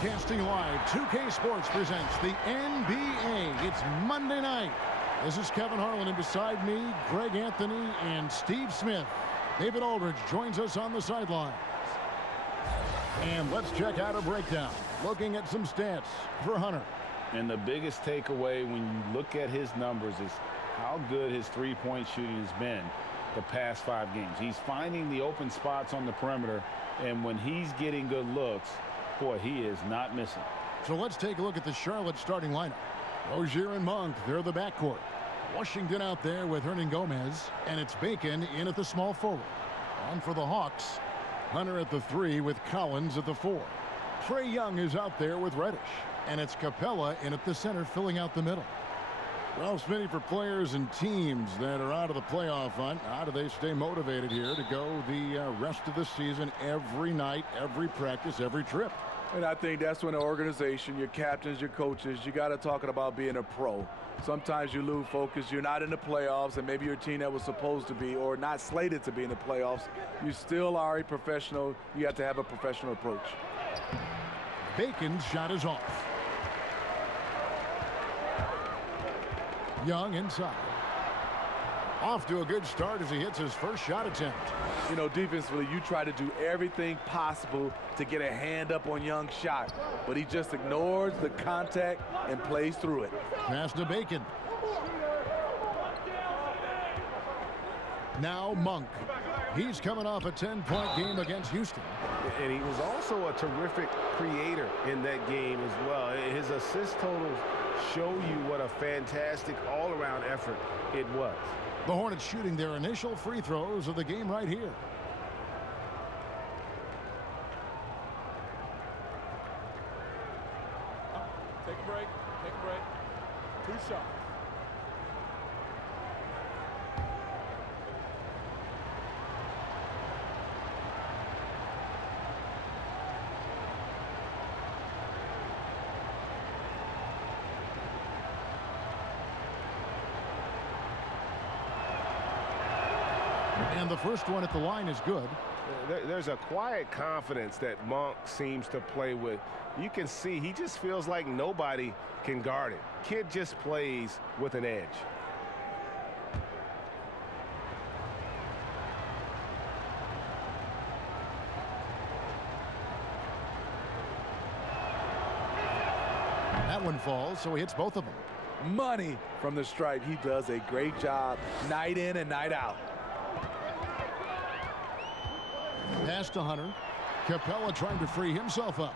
Broadcasting live, 2K Sports presents the NBA. It's Monday night. This is Kevin Harlan, and beside me, Greg Anthony and Steve Smith. David Aldridge joins us on the sidelines. And let's check out a breakdown, looking at some stats for Hunter. And the biggest takeaway when you look at his numbers is how good his three-point shooting has been the past 5 games. He's finding the open spots on the perimeter, and when he's getting good looks, boy, he is not missing. So let's take a look at the Charlotte starting lineup. Rozier and Monk, they're the backcourt. Washington out there with Gomez, and it's Bacon in at the small forward. On for the Hawks, Hunter at the 3 with Collins at the 4. Trae Young is out there with Reddish, and it's Capella in at the center filling out the middle. Well, Smitty, for players and teams that are out of the playoff hunt, how do they stay motivated here to go the rest of the season every night, every practice, every trip? And I think that's when the organization, your captains, your coaches, you got to talk about being a pro. Sometimes you lose focus. You're not in the playoffs, and maybe your team that was supposed to be or not slated to be in the playoffs, you still are a professional. You have to have a professional approach. Bacon's shot is off. Young inside. Off to a good start as he hits his first shot attempt. You know, defensively, you try to do everything possible to get a hand up on Young's shot, but he just ignores the contact and plays through it. Pass to Bacon. Now Monk. He's coming off a 10-point game against Houston. And he was also a terrific creator in that game as well. His assist totals show you what a fantastic all-around effort it was. The Hornets shooting their initial free throws of the game right here. Take a break. Take a break. 2 shots. And the first one at the line is good. There's a quiet confidence that Monk seems to play with. You can see he just feels like nobody can guard him. Kid just plays with an edge. That one falls, so he hits both of them. Money from the stripe. He does a great job night in and night out. Pass to Hunter. Capella trying to free himself up.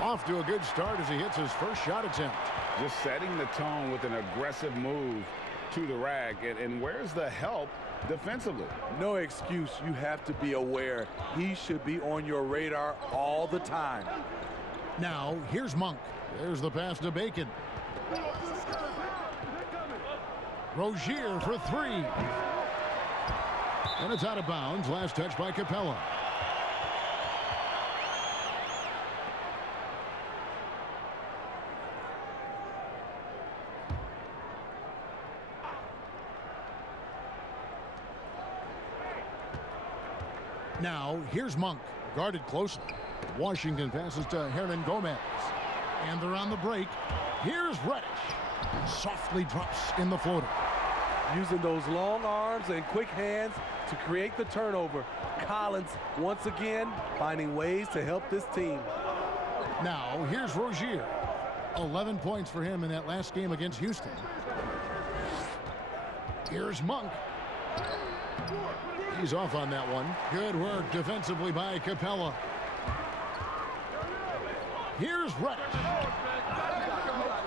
Off to a good start as he hits his first shot attempt. Just setting the tone with an aggressive move to the rack. And where's the help defensively? No excuse. You have to be aware. He should be on your radar all the time. Now, here's Monk. There's the pass to Bacon. Rozier for 3. And it's out of bounds. Last touch by Capella. Now, here's Monk. Guarded closely. Washington passes to Gomez. And they're on the break. Here's Reddish. Softly drops in the floater. Using those long arms and quick hands to create the turnover. Collins, once again, finding ways to help this team. Now, here's Rozier. 11 points for him in that last game against Houston. Here's Monk. He's off on that one. Good work defensively by Capella. Here's Reddish.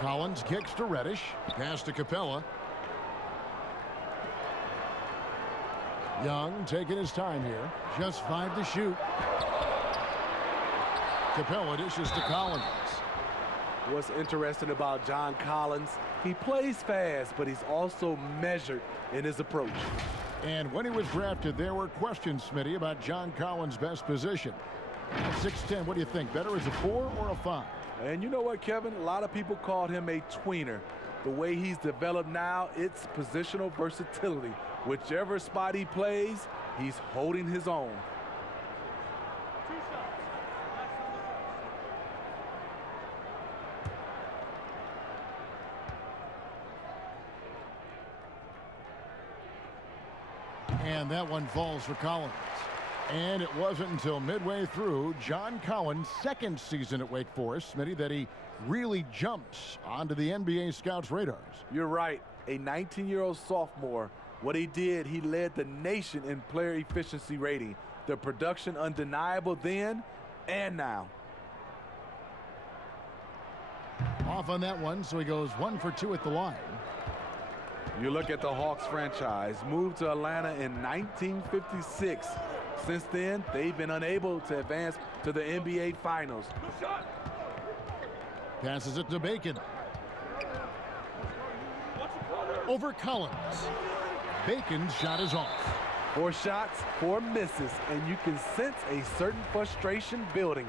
Collins kicks to Reddish. Pass to Capella. Young taking his time here. Just 5 to shoot. Capella dishes to Collins. What's interesting about John Collins, he plays fast, but he's also measured in his approach. And when he was drafted, there were questions, Smitty, about John Collins' best position. 6'10", what do you think? Better as a 4 or a 5? And you know what, Kevin? A lot of people called him a tweener. The way he's developed now, it's positional versatility. Whichever spot he plays, he's holding his own. And that one falls for Collins. And it wasn't until midway through John Collins' second season at Wake Forest, Smitty, that he really jumps onto the NBA scouts' radars. You're right. A 19-year-old sophomore. What he did, he led the nation in player efficiency rating. The production undeniable then and now. Off on that one, so he goes 1 for 2 at the line. You look at the Hawks franchise, moved to Atlanta in 1956. Since then, they've been unable to advance to the NBA Finals. Passes it to Bacon. Over Collins. Bacon's shot is off. 4 shots, 4 misses, and you can sense a certain frustration building.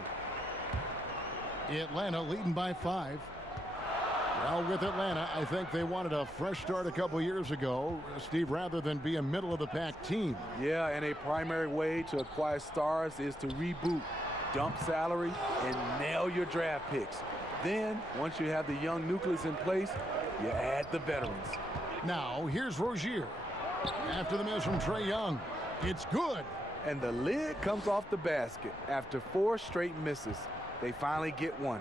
Atlanta leading by 5. Well, with Atlanta, I think they wanted a fresh start a couple years ago, Steve, rather than be a middle-of-the-pack team. Yeah, and a primary way to acquire stars is to reboot, dump salary, and nail your draft picks. Then, once you have the young nucleus in place, you add the veterans. Now, here's Rozier. After the miss from Trae Young, it's good. And the lid comes off the basket after 4 straight misses. They finally get one.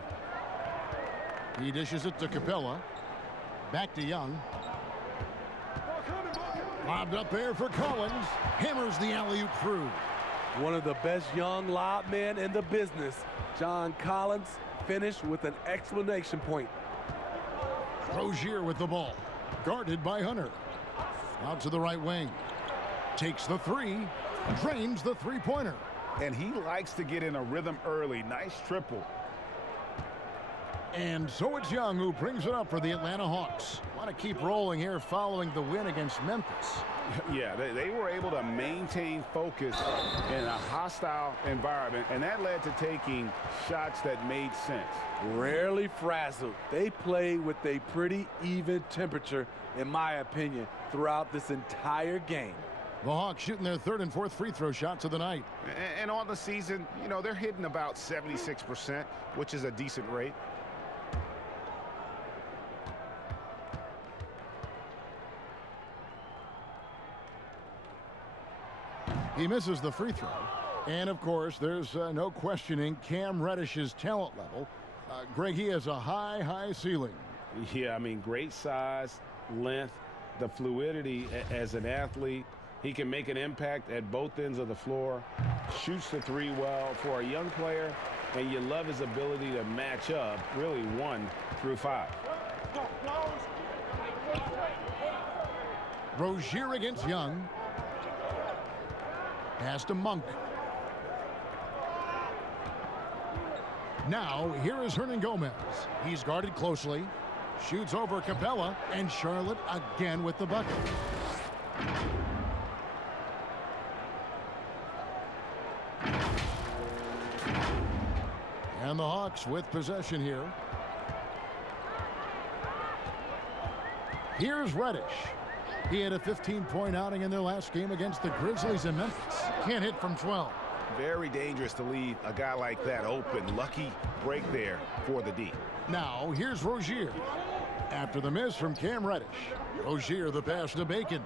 He dishes it to Capella. Back to Young. Lobbed up there for Collins. Hammers the alley-oop through. One of the best young lob men in the business. John Collins finished with an exclamation point. Rozier with the ball. Guarded by Hunter. Out to the right wing. Takes the 3. Drains the three-pointer. And he likes to get in a rhythm early. Nice triple. And so it's Young who brings it up for the Atlanta Hawks. Want to keep rolling here following the win against Memphis. Yeah, they were able to maintain focus in a hostile environment, and that led to taking shots that made sense. Rarely frazzled. They play with a pretty even temperature, in my opinion, throughout this entire game. The Hawks shooting their 3rd and 4th free throw shots of the night. And on the season, you know, they're hitting about 76%, which is a decent rate. He misses the free throw. And, of course, there's no questioning Cam Reddish's talent level. Greg, he has a high ceiling. Yeah, I mean, great size, length, the fluidity as an athlete. He can make an impact at both ends of the floor, shoots the 3 well for a young player, and you love his ability to match up, really 1 through 5. Rozier against Young. Pass to Monk. Now, here is Hernan Gomez. He's guarded closely. Shoots over Capella, and Charlotte again with the bucket. And the Hawks with possession here. Here's Reddish. He had a 15-point outing in their last game against the Grizzlies in Memphis. Can't hit from 12. Very dangerous to leave a guy like that open. Lucky break there for the D. Now, here's Rozier. After the miss from Cam Reddish. Rozier the pass to Bacon.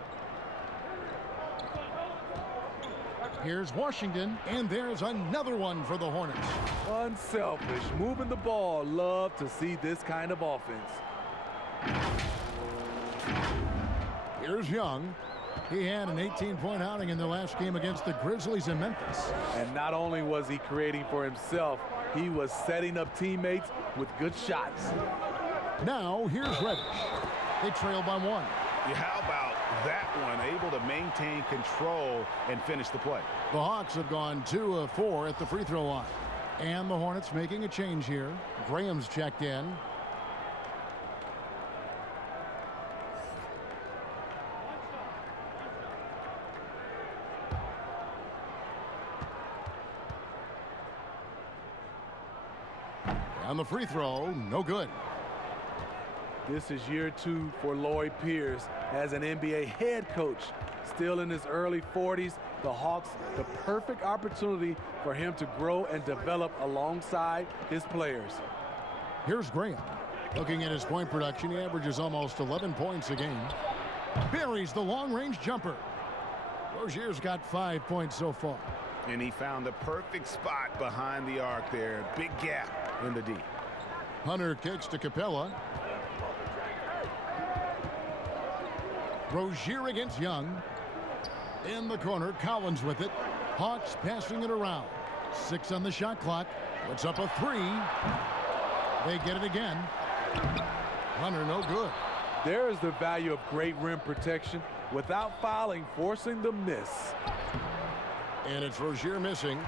Here's Washington, and there's another one for the Hornets. Unselfish, moving the ball. Love to see this kind of offense. Here's Young. He had an 18-point outing in the last game against the Grizzlies in Memphis. And not only was he creating for himself, he was setting up teammates with good shots. Now, here's Reddish. They trail by 1. Yeah, how about that one? Able to maintain control and finish the play. The Hawks have gone 2 of 4 at the free throw line. And the Hornets making a change here. Graham's checked in. And the free throw, no good. This is year 2 for Lloyd Pierce as an NBA head coach. Still in his early 40s, the Hawks, the perfect opportunity for him to grow and develop alongside his players. Here's Graham. Looking at his point production, he averages almost 11 points a game. Buries the long-range jumper. Rozier's got 5 points so far. And he found the perfect spot behind the arc there. Big gap in the D. Hunter kicks to Capella. Rozier against Young. In the corner, Collins with it. Hawks passing it around. 6 on the shot clock. Puts up a 3. They get it again. Hunter, no good. There is the value of great rim protection without fouling, forcing the miss. And it's Rozier missing.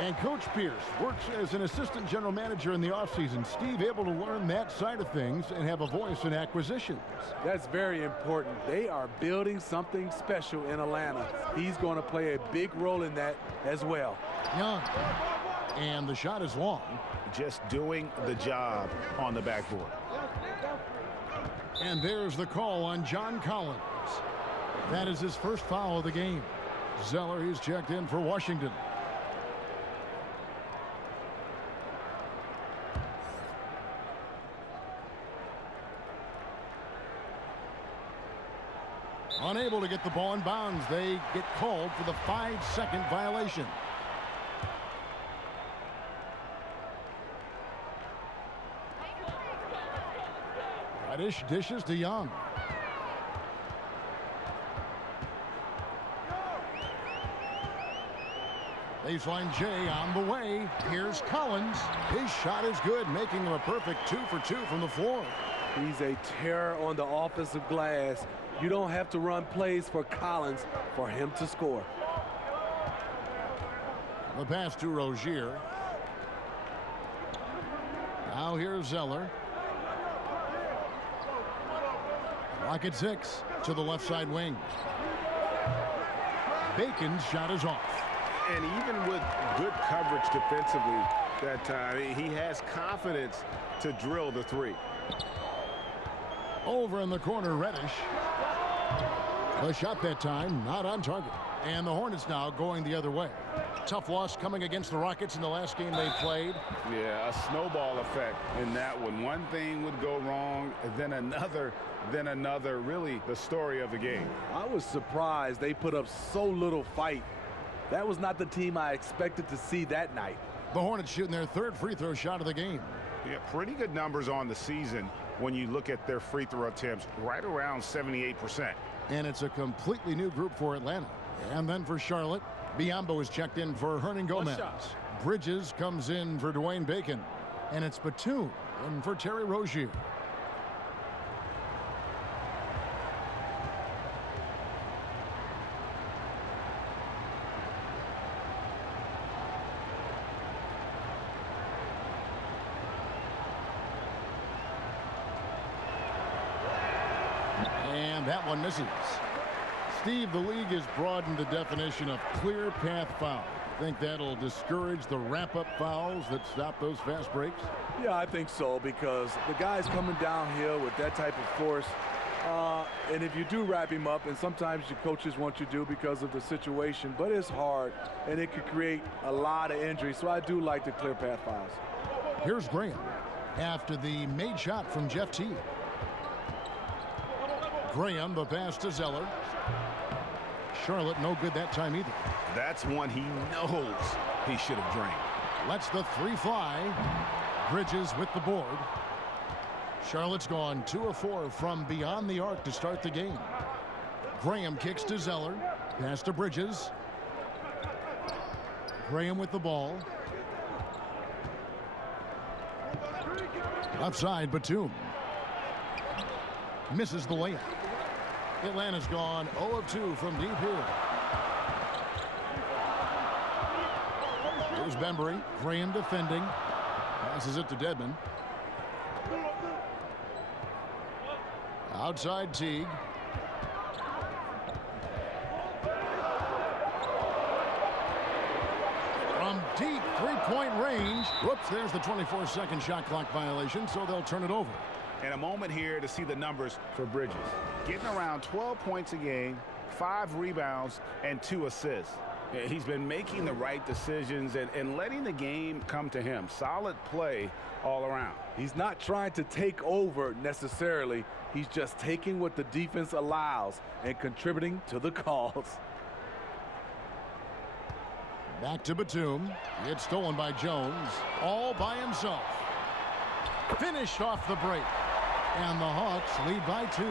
And Coach Pierce works as an assistant general manager in the offseason. Steve able to learn that side of things and have a voice in acquisitions. That's very important. They are building something special in Atlanta. He's going to play a big role in that as well. Young. And the shot is long. Just doing the job on the backboard. And there's the call on John Collins. That is his first foul of the game. Zeller, he's checked in for Washington. Unable to get the ball in bounds. They get called for the 5-second violation. Reddish dishes to Young. Baseline J on the way. Here's Collins. His shot is good, making him a perfect 2 for 2 from the floor. He's a terror on the offensive glass. You don't have to run plays for Collins for him to score. The pass to Rozier. Now here's Zeller. Rocket 6 to the left side wing. Bacon's shot is off. And even with good coverage defensively that time, he has confidence to drill the 3. Over in the corner, Reddish. The shot that time, not on target. And the Hornets now going the other way. Tough loss coming against the Rockets in the last game they played. Yeah, a snowball effect in that one. One thing would go wrong, then another, really the story of the game. I was surprised they put up so little fight. That was not the team I expected to see that night. The Hornets shooting their 3rd free throw shot of the game. Yeah, pretty good numbers on the season when you look at their free throw attempts, right around 78%. And it's a completely new group for Atlanta. And then for Charlotte, Biyombo is checked in for Hernan Gomez. Bridges comes in for Dwayne Bacon. And it's Batum in for Terry Rozier. And that one misses. Steve, the league has broadened the definition of clear path foul. Think that'll discourage the wrap-up fouls that stop those fast breaks? Yeah, I think so, because the guy's coming downhill with that type of force. And if you do wrap him up, and sometimes your coaches want you to because of the situation, but it's hard, and it could create a lot of injuries. So I do like the clear path fouls. Here's Graham after the made shot from Jeff Teague. Graham, the pass to Zeller. Charlotte, no good that time either. That's one he knows he should have drained. Lets the 3 fly. Bridges with the board. Charlotte's gone 2 of 4 from beyond the arc to start the game. Graham kicks to Zeller. Pass to Bridges. Graham with the ball. Outside, Batum. Misses the layup. Atlanta's gone 0 of 2 from deep here. Here's Bembry. Graham defending. Passes it to Dedmon. Outside Teague. From deep 3-point range. Whoops, there's the 24-second shot clock violation, so they'll turn it over. And a moment here to see the numbers for Bridges. Getting around 12 points a game, 5 rebounds, and 2 assists. He's been making the right decisions and letting the game come to him. Solid play all around. He's not trying to take over necessarily. He's just taking what the defense allows and contributing to the cause. Back to Batum. It's stolen by Jones. All by himself. Finished off the break. And the Hawks lead by 2.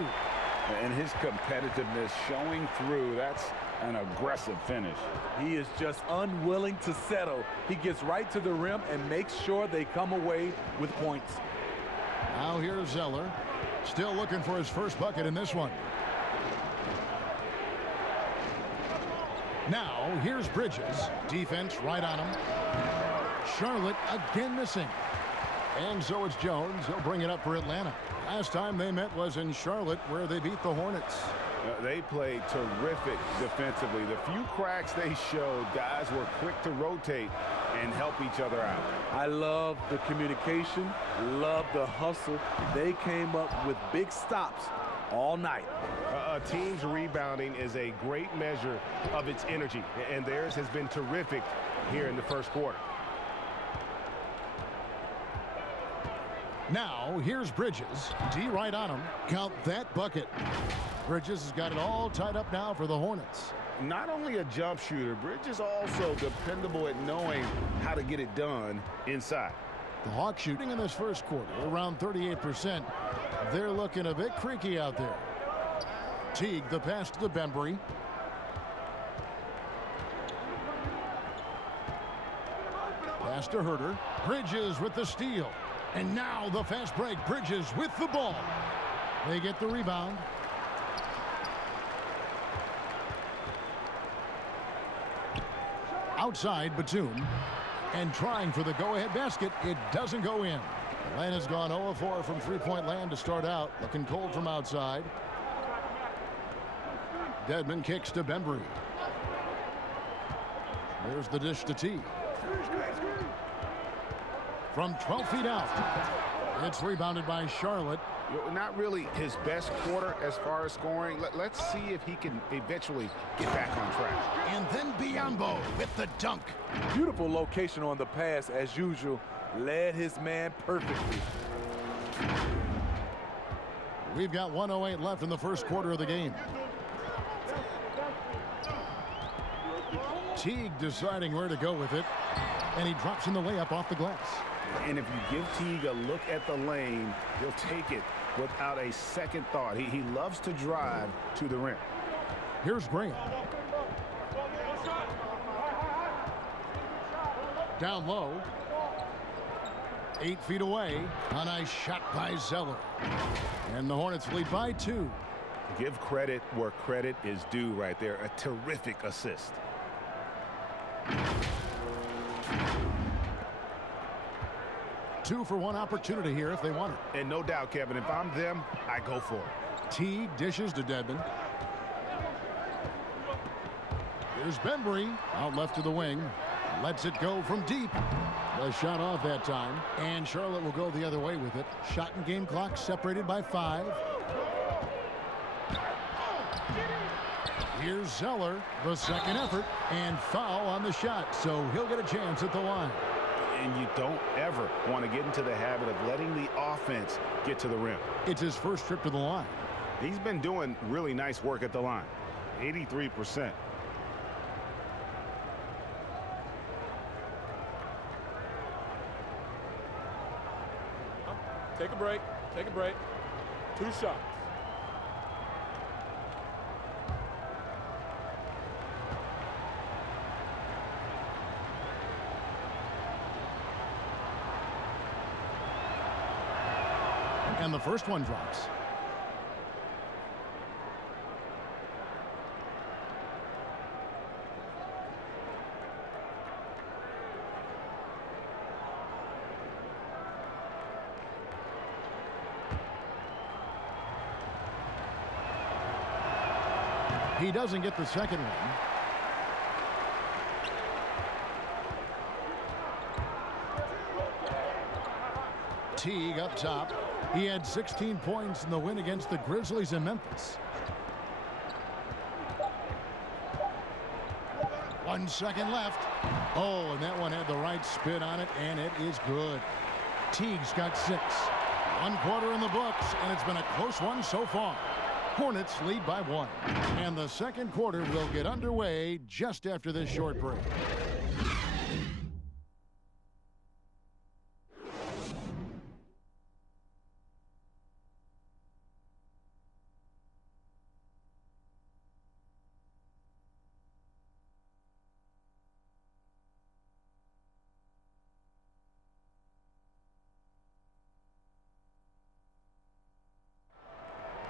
And his competitiveness showing through. That's an aggressive finish. He is just unwilling to settle. He gets right to the rim and makes sure they come away with points. Now here's Zeller. Still looking for his first bucket in this one. Now here's Bridges. Defense right on him. Charlotte again missing. And so it's Jones. He'll bring it up for Atlanta. Last time they met was in Charlotte, where they beat the Hornets. They played terrific defensively. The few cracks they showed, guys were quick to rotate and help each other out. I love the communication, love the hustle. They came up with big stops all night. A team's rebounding is a great measure of its energy, and theirs has been terrific here in the first quarter. Now, here's Bridges. D right on him. Count that bucket. Bridges has got it all tied up now for the Hornets. Not only a jump shooter, Bridges also dependable at knowing how to get it done inside. The Hawks shooting in this first quarter around 38%. They're looking a bit creaky out there. Teague, the pass to Bembry. Pass to Herter. Bridges with the steal. And now the fast break. Bridges with the ball. They get the rebound. Outside, Batum. And trying for the go-ahead basket. It doesn't go in. Atlanta's gone 0-4 from three-point land to start out. Looking cold from outside. Dedmon kicks to Bembry. There's the dish to T. From 12 feet out. It's rebounded by Charlotte. Not really his best quarter as far as scoring. Let's see if he can eventually get back on track. And then Biyombo with the dunk. Beautiful location on the pass as usual. Led his man perfectly. We've got 1:08 left in the first quarter of the game. Teague deciding where to go with it. And he drops in the layup off the glass. And if you give Teague a look at the lane, he'll take it without a second thought. He loves to drive to the rim. Here's Graham. Down low. 8 feet away. A nice shot by Zeller. And the Hornets lead by 2. Give credit where credit is due right there. A terrific assist. Two for one opportunity here if they want it. And no doubt, Kevin, if I'm them, I go for it. Teague dishes to Dedmon. Here's Bembry out left to the wing. Lets it go from deep. The shot off that time. And Charlotte will go the other way with it. Shot and game clock separated by 5. Here's Zeller, the second effort, and foul on the shot. So he'll get a chance at the line. And you don't ever want to get into the habit of letting the offense get to the rim. It's his first trip to the line. He's been doing really nice work at the line. 83%. Take a break. Take a break. 2 shots. And the first one drops. He doesn't get the second one. Teague up top. He had 16 points in the win against the Grizzlies in Memphis. 1 second left. Oh, and that one had the right spin on it, and it is good. Teague's got 6. 1 quarter in the books, and it's been a close one so far. Hornets lead by 1. And the second quarter will get underway just after this short break.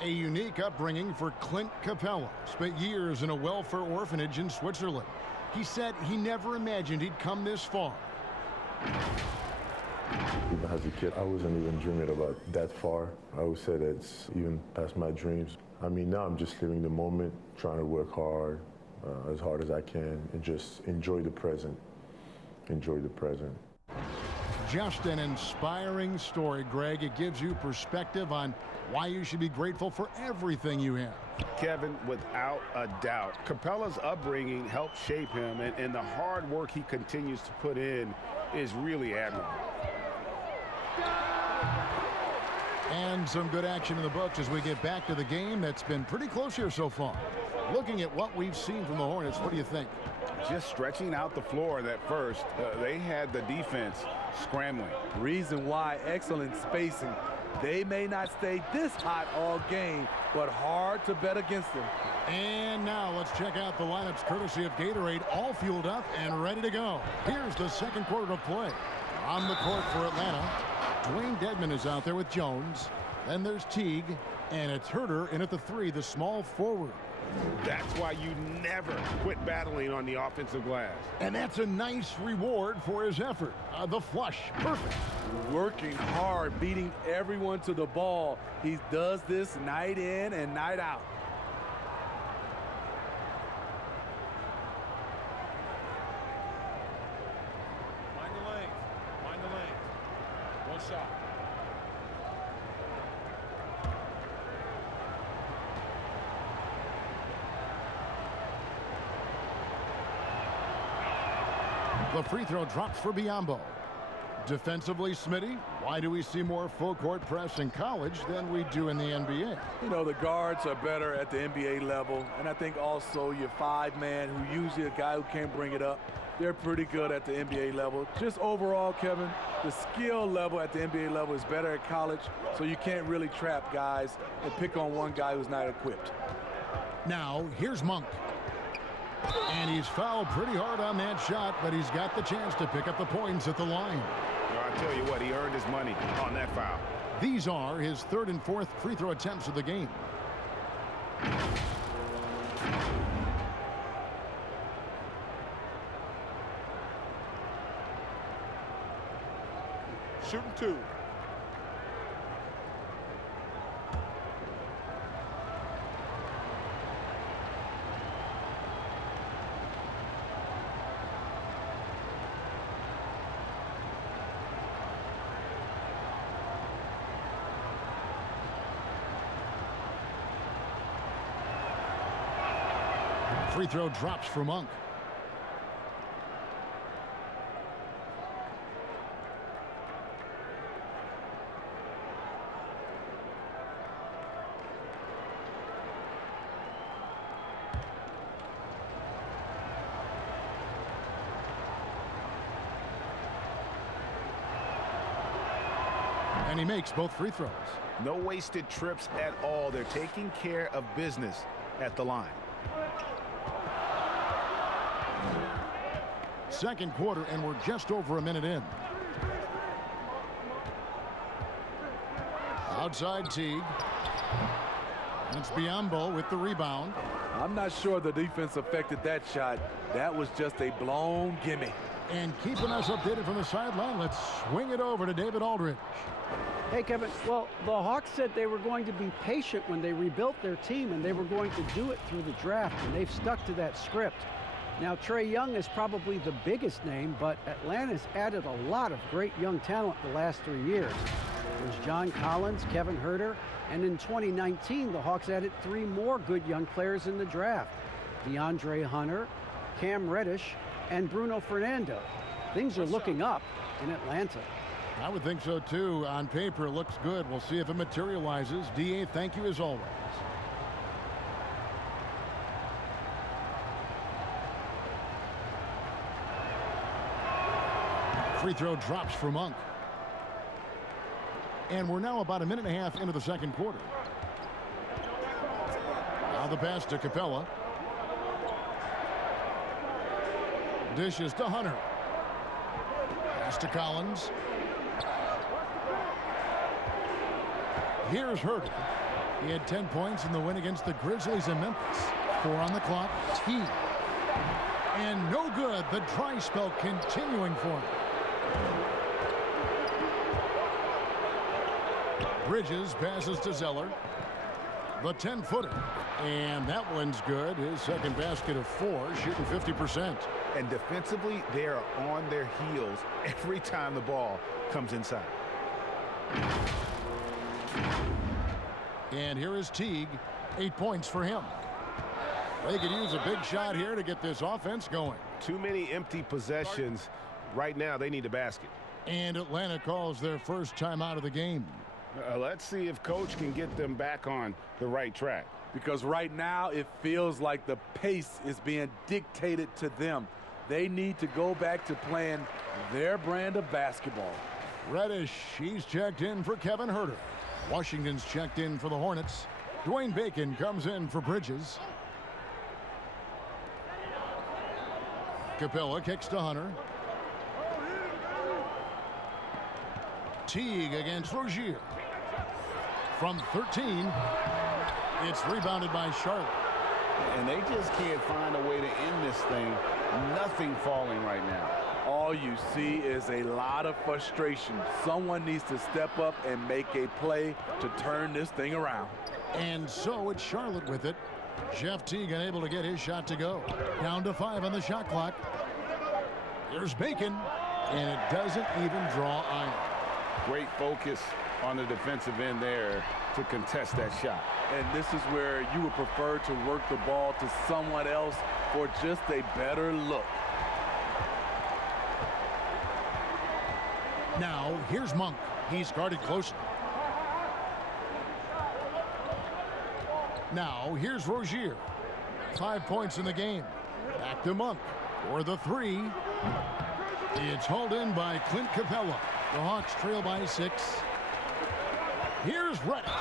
A unique upbringing for Clint Capella. Spent years in a welfare orphanage in Switzerland. He said he never imagined he'd come this far. Even as a kid, I wasn't even dreaming about that far. I always said it's even past my dreams. I mean, now I'm just living the moment, trying to work hard as I can, and just enjoy the present. Enjoy the present. Just an inspiring story, Greg. It gives you perspective on why you should be grateful for everything you have. Kevin, without a doubt, Capella's upbringing helped shape him, and the hard work he continues to put in is really admirable. And some good action in the books as we get back to the game that's been pretty close here so far. Looking at what we've seen from the Hornets, what do you think? Just stretching out the floor that first, they had the defense scrambling. Reason why, excellent spacing. They may not stay this hot all game, but hard to bet against them. And now let's check out the lineups courtesy of Gatorade, all fueled up and ready to go. Here's the second quarter of play. On the court for Atlanta, Dwayne Dedmon is out there with Jones. Then there's Teague, and it's Herter in at the 3, the small forward. That's why you never quit battling on the offensive glass. And that's a nice reward for his effort. The flush, perfect. Working hard, beating everyone to the ball. He does this night in and night out. Mind the lane. Mind the lane. 1 shot. The free throw drops for Biyombo. Defensively, Smitty, why do we see more full court press in college than we do in the NBA? You know, the guards are better at the NBA level, and I think also your 5-man, who usually a guy who can't bring it up, they're pretty good at the NBA level. Just overall, Kevin, the skill level at the NBA level is better at college, so you can't really trap guys and pick on one guy who's not equipped. Now, here's Monk. And he's fouled pretty hard on that shot, but he's got the chance to pick up the points at the line. Well, I tell you what, he earned his money on that foul. These are his 3rd and 4th free throw attempts of the game. Shooting 2. Free throw drops for Monk. And he makes both free throws. No wasted trips at all. They're taking care of business at the line. Second quarter, and we're just over a minute in. Outside Teague. And it's Biyombo with the rebound. I'm not sure the defense affected that shot. That was just a blown gimme. And keeping us updated from the sideline, let's swing it over to David Aldridge. Hey, Kevin. Well, the Hawks said they were going to be patient when they rebuilt their team, and they were going to do it through the draft, and they've stuck to that script. Now, Trae Young is probably the biggest name, but Atlanta's added a lot of great young talent the last 3 years. There's John Collins, Kevin Herter, and in 2019, the Hawks added 3 more good young players in the draft. DeAndre Hunter, Cam Reddish, and Bruno Fernando. Things are looking up in Atlanta. I would think so, too. On paper, it looks good. We'll see if it materializes. D.A., thank you as always. Free throw drops for Monk. And we're now about a minute and a half into the second quarter. Now the pass to Capella. Dishes to Hunter. Pass to Collins. Here's Herter. He had 10 points in the win against the Grizzlies in Memphis. 4 on the clock. T. And no good. The dry spell continuing for him. Bridges passes to Zeller. The 10-footer. And that one's good. His second basket of 4, shooting 50%. And defensively, they are on their heels every time the ball comes inside. And here is Teague. 8 points for him. They could use a big shot here to get this offense going. Too many empty possessions. Right now, they need a basket. And Atlanta calls their first timeout of the game. Let's see if Coach can get them back on the right track. Because right now, it feels like the pace is being dictated to them. They need to go back to playing their brand of basketball. Reddish, he's checked in for Kevin Herter. Washington's checked in for the Hornets. Dwayne Bacon comes in for Bridges. Capella kicks to Hunter. Teague against Rozier. From 13, it's rebounded by Charlotte. And they just can't find a way to end this thing. Nothing falling right now. All you see is a lot of frustration. Someone needs to step up and make a play to turn this thing around. And so it's Charlotte with it. Jeff Teague unable to get his shot to go. Down to 5 on the shot clock. Here's Bacon, and it doesn't even draw iron. Great focus on the defensive end there to contest that shot. And this is where you would prefer to work the ball to someone else for just a better look. Now, here's Monk. He's guarded closely. Now, here's Rozier. 5 points in the game. Back to Monk for the 3. It's hauled in by Clint Capella. The Hawks trail by 6. Here's Reddish.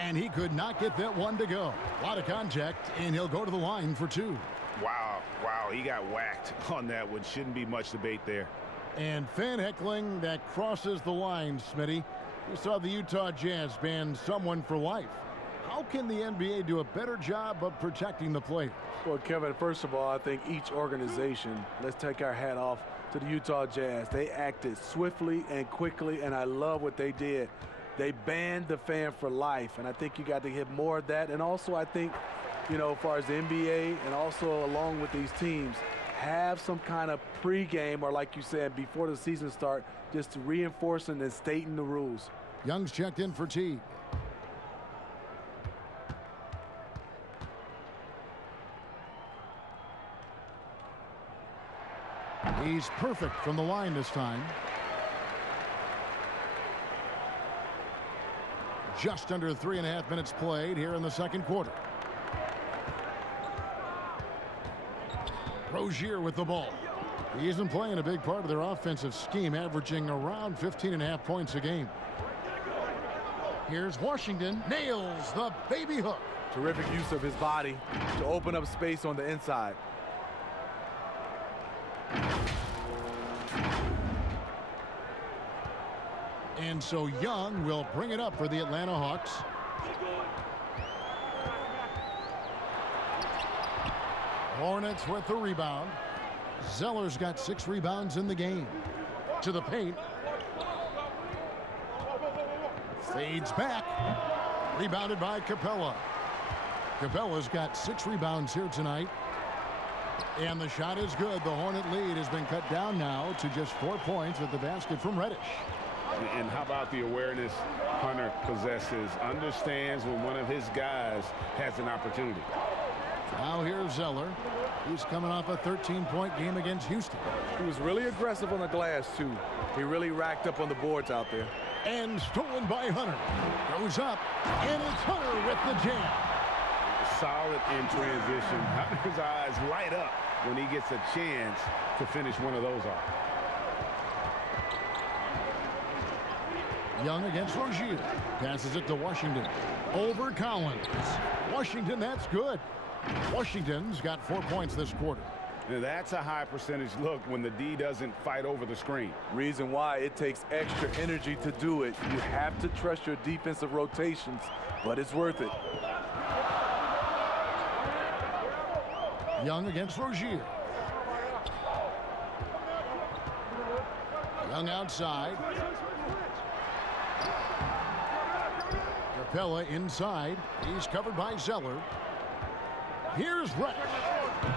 And he could not get that one to go. A lot of contact, and he'll go to the line for 2. Wow, he got whacked on that one. Shouldn't be much debate there. And fan heckling that crosses the line, Smitty. We saw the Utah Jazz ban someone for life. How can the NBA do a better job of protecting the players? Well, Kevin, first of all, I think each organization, let's take our hat off to the Utah Jazz. They acted swiftly and quickly, and I love what they did. They banned the fan for life, and I think you got to get more of that. And also, I think, you know, as far as the NBA and also along with these teams, have some kind of pregame or, like you said, before the season start, just reinforcing and stating the rules. Young's checked in for Teague. He's perfect from the line this time. Just under 3.5 minutes played here in the second quarter. Rozier with the ball. He isn't playing a big part of their offensive scheme, averaging around 15.5 points a game. Here's Washington. Nails the baby hook. Terrific use of his body to open up space on the inside. And so Young will bring it up for the Atlanta Hawks. Hornets with the rebound. Zeller's got 6 rebounds in the game. To the paint. Fades back. Rebounded by Capella. Capella's got 6 rebounds here tonight. And the shot is good. The Hornet lead has been cut down now to just 4 points at the basket from Reddish. And how about the awareness Hunter possesses, understands when one of his guys has an opportunity. Now here's Zeller. He's coming off a 13-point game against Houston. He was really aggressive on the glass, too. He really racked up on the boards out there. And stolen by Hunter. Goes up, and it's Hunter with the jam. Solid in transition. Hunter's eyes light up when he gets a chance to finish one of those off. Young against Rozier. Passes it to Washington. Over Collins. Washington, that's good. Washington's got 4 points this quarter. Now that's a high percentage look when the D doesn't fight over the screen. Reason why it takes extra energy to do it. You have to trust your defensive rotations, but it's worth it. Young against Rozier. Young outside. Capella inside. He's covered by Zeller. Here's Reddish.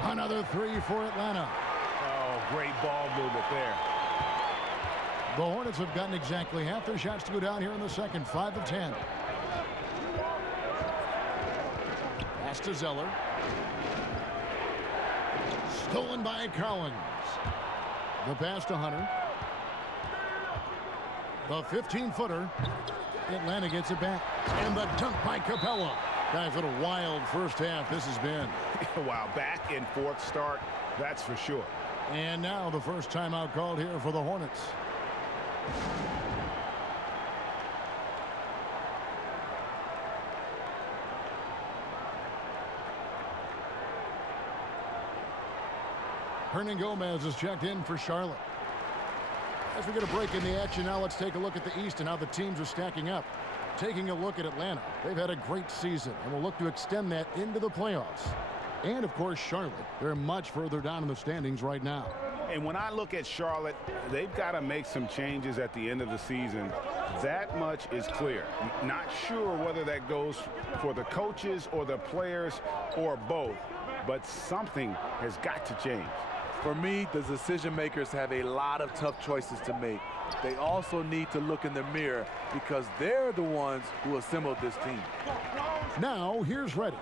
Another three for Atlanta. Oh, great ball movement there. The Hornets have gotten exactly half their shots to go down here in the second. 5 of 10. Pass to Zeller. Stolen by Collins. The pass to Hunter. The 15-footer. Atlanta gets it back. And the dunk by Capella. Guys, what a wild first half this has been. Wow, back and forth start, that's for sure. And now the first timeout called here for the Hornets. Hernangomez is checked in for Charlotte. As we get a break in the action now, let's take a look at the East and how the teams are stacking up. Taking a look at Atlanta, they've had a great season and will look to extend that into the playoffs. And, of course, Charlotte, they're much further down in the standings right now. And when I look at Charlotte, they've got to make some changes at the end of the season. That much is clear. Not sure whether that goes for the coaches or the players or both, but something has got to change. For me, the decision makers have a lot of tough choices to make. They also need to look in the mirror because they're the ones who assembled this team. Now, here's Reddish.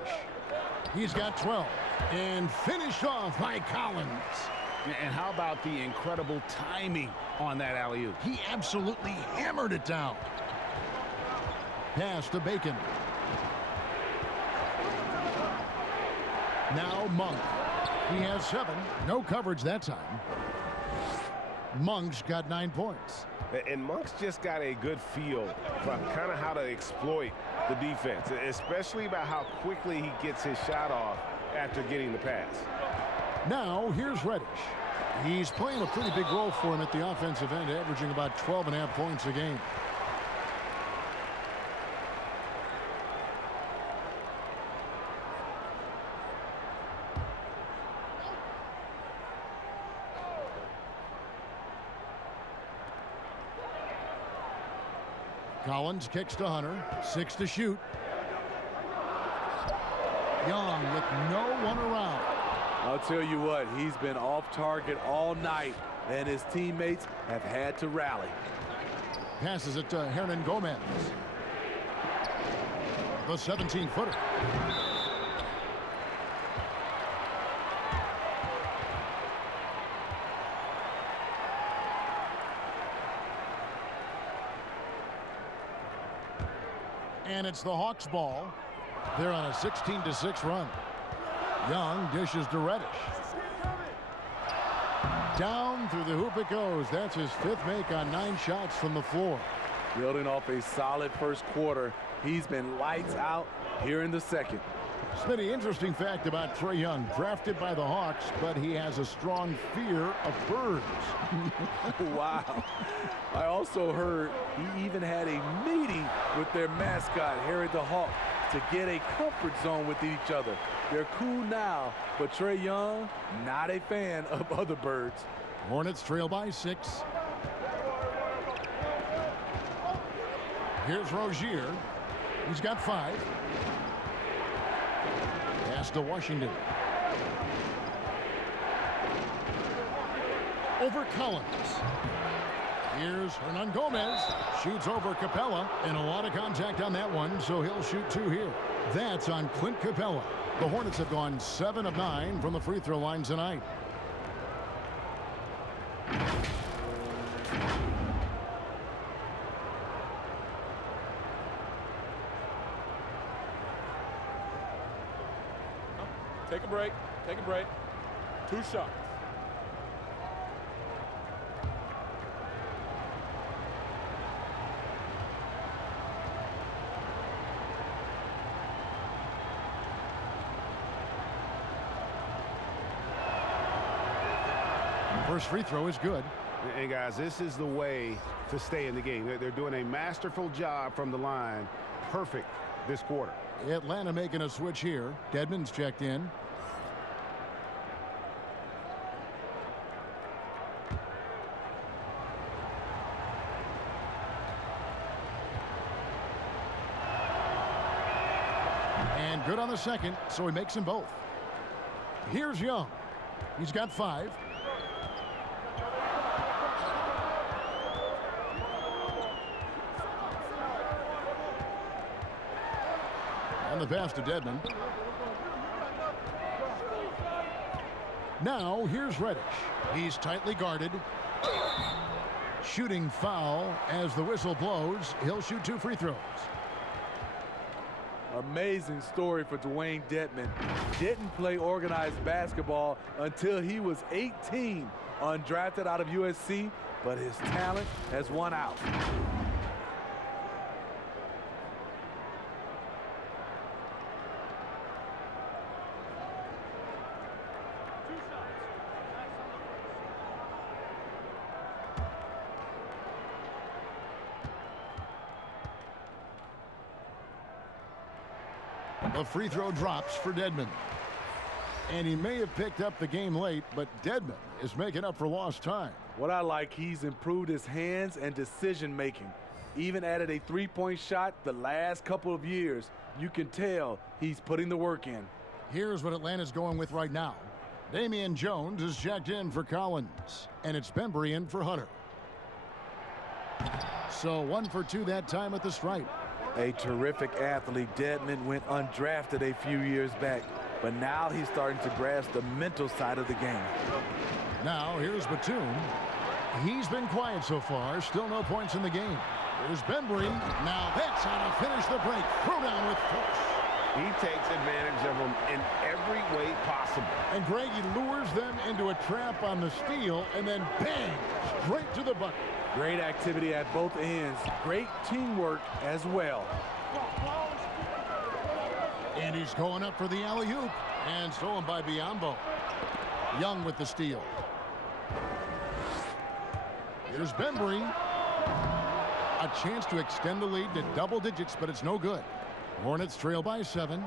He's got 12 and finished off by Collins. And how about the incredible timing on that alley-oop? He absolutely hammered it down. Pass to Bacon. Now Monk. He has 7. No coverage that time. Monk's got 9 points. And Monk's just got a good feel for kind of how to exploit the defense, especially about how quickly he gets his shot off after getting the pass. Now here's Reddish. He's playing a pretty big role for him at the offensive end, averaging about 12.5 points a game. Collins kicks to Hunter. 6 to shoot. Young with no one around. I'll tell you what, he's been off target all night, and his teammates have had to rally. Passes it to Hernangomez. The 17-footer. And it's the Hawks' ball. They're on a 16-6 run. Young dishes to Reddish. Down through the hoop it goes. That's his 5th make on 9 shots from the floor. Building off a solid first quarter, he's been lights out here in the second. Smitty, interesting fact about Trae Young. Drafted by the Hawks, but he has a strong fear of birds. Wow. I also heard he even had a meeting with their mascot, Harry the Hawk, to get a comfort zone with each other. They're cool now, but Trae Young, not a fan of other birds. Hornets trail by 6. Here's Rozier. He's got 5. Pass to Washington. Over Collins. Here's Hernangomez. Shoots over Capella. And a lot of contact on that one, so he'll shoot 2 here. That's on Clint Capella. The Hornets have gone 7 of 9 from the free throw line tonight. Take a break. Take a break. 2 shots. First free throw is good. And guys, this is the way to stay in the game. They're doing a masterful job from the line. Perfect this quarter. Atlanta making a switch here. Dedmon's checked in. And good on the second, so he makes them both. Here's Young. He's got 5. On the pass to Dedmon. Now here's Reddish. He's tightly guarded. Shooting foul as the whistle blows. He'll shoot 2 free throws. Amazing story for Dwayne Dedmon. Didn't play organized basketball until he was 18, undrafted out of USC, but his talent has won out. A free throw drops for Dedmon. And he may have picked up the game late, but Dedmon is making up for lost time. What I like, he's improved his hands and decision making. Even added a 3-point shot the last couple of years. You can tell he's putting the work in. Here's what Atlanta's going with right now. Damian Jones is checked in for Collins, and it's Bembry in for Hunter. So 1 for 2 that time at the stripe. A terrific athlete. Dedmon went undrafted a few years back, but now he's starting to grasp the mental side of the game. Now here's Batum. He's been quiet so far. Still no points in the game. Here's Bembry. Now that's how to finish the break. Throw down with force. He takes advantage of them in every way possible. And Greg, he lures them into a trap on the steal, and then bang, straight to the bucket. Great activity at both ends. Great teamwork as well. And he's going up for the alley-oop. And stolen by Biyombo. Young with the steal. Here's Bembry. A chance to extend the lead to double digits, but it's no good. Hornets trail by 7.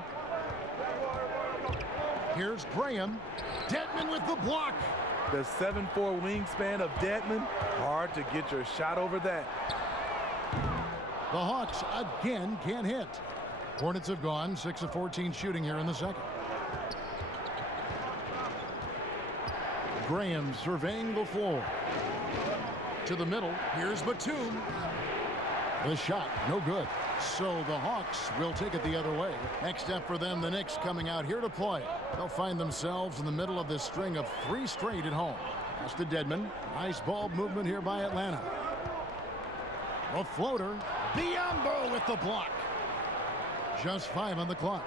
Here's Graham. Dedmon with the block. The 7'4" wingspan of Dedmon. Hard to get your shot over that. The Hawks again can't hit. Hornets have gone 6 of 14 shooting here in the second. Graham surveying the floor. To the middle. Here's Batum. The shot, no good. So the Hawks will take it the other way. Next step for them, the Knicks coming out here to play. They'll find themselves in the middle of this string of 3 straight at home. Pass to Dedmon. Nice ball movement here by Atlanta. A floater. Biyombo with the block. Just 5 on the clock.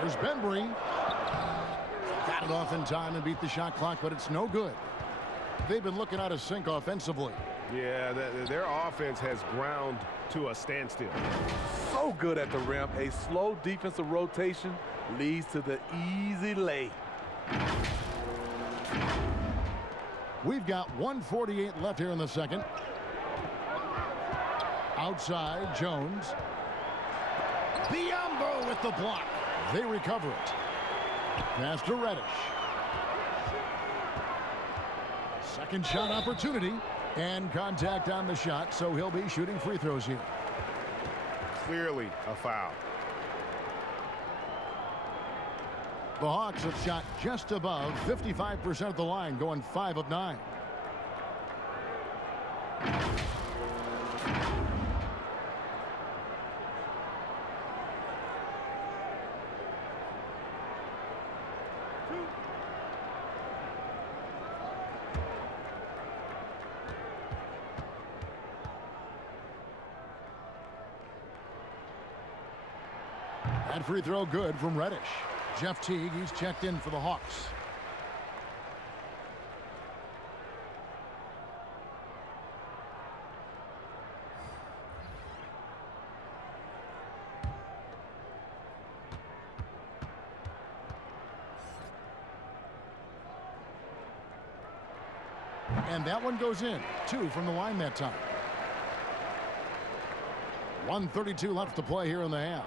There's Bembry. Got it off in time and beat the shot clock, but it's no good. They've been looking out of sync offensively. Yeah, their offense has ground to a standstill. So good at the rim. A slow defensive rotation leads to the easy lay. We've got 1:48 left here in the second. Outside, Jones. Biyombo with the block. They recover it. Pass to Reddish. Second shot opportunity. And contact on the shot, so he'll be shooting free throws here. Clearly a foul. The Hawks have shot just above 55% of the line, going 5 of 9. That free throw good from Reddish. Jeff Teague, he's checked in for the Hawks. And that one goes in. 2 from the line that time. 1:32 left to play here in the half.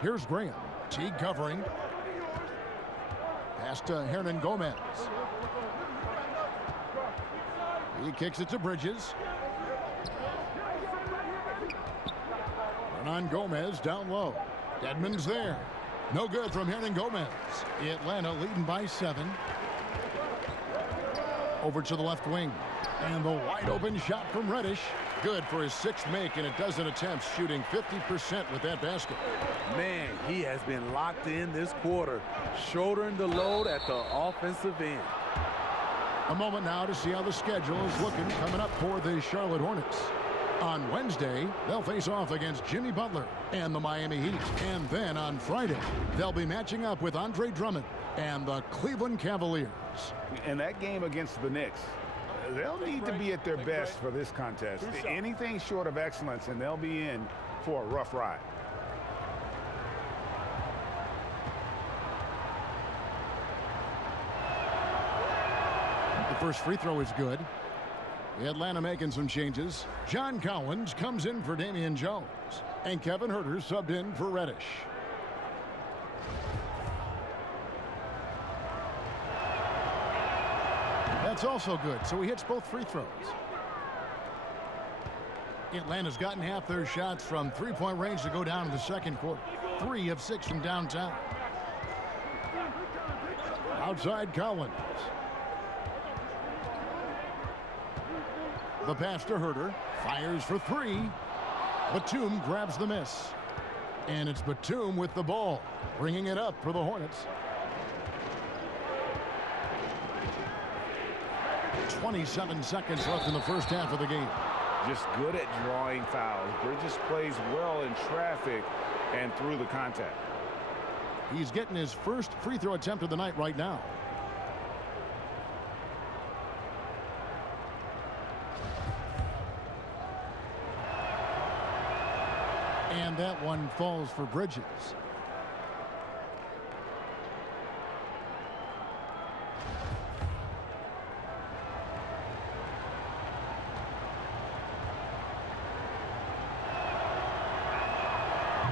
Here's Graham. Teague covering. Pass to Hernan Gomez. He kicks it to Bridges. Hernan Gomez down low. Dedmon's there. No good from Hernan Gomez. Atlanta leading by 7. Over to the left wing. And the wide open shot from Reddish. Good for his 6th make in a dozen attempts, shooting 50% with that basket. Man, he has been locked in this quarter, shouldering the load at the offensive end. A moment now to see how the schedule is looking coming up for the Charlotte Hornets. On Wednesday, they'll face off against Jimmy Butler and the Miami Heat. And then on Friday, they'll be matching up with Andre Drummond and the Cleveland Cavaliers. And that game against the Knicks, they'll need to be at their best for this contest. Anything short of excellence, and they'll be in for a rough ride. The first free throw is good. Atlanta making some changes. John Collins comes in for Damian Jones. And Kevin Huerter subbed in for Reddish. That's also good, so he hits both free throws. Atlanta's gotten half their shots from three-point range to go down in the second quarter. 3 of 6 from downtown. Outside Collins. The pass to Huerter. Fires for 3. Batum grabs the miss. And it's Batum with the ball, bringing it up for the Hornets. 27 seconds left in the first half of the game. Just good at drawing fouls. Bridges plays well in traffic and through the contact. He's getting his first free throw attempt of the night right now. And that one falls for Bridges.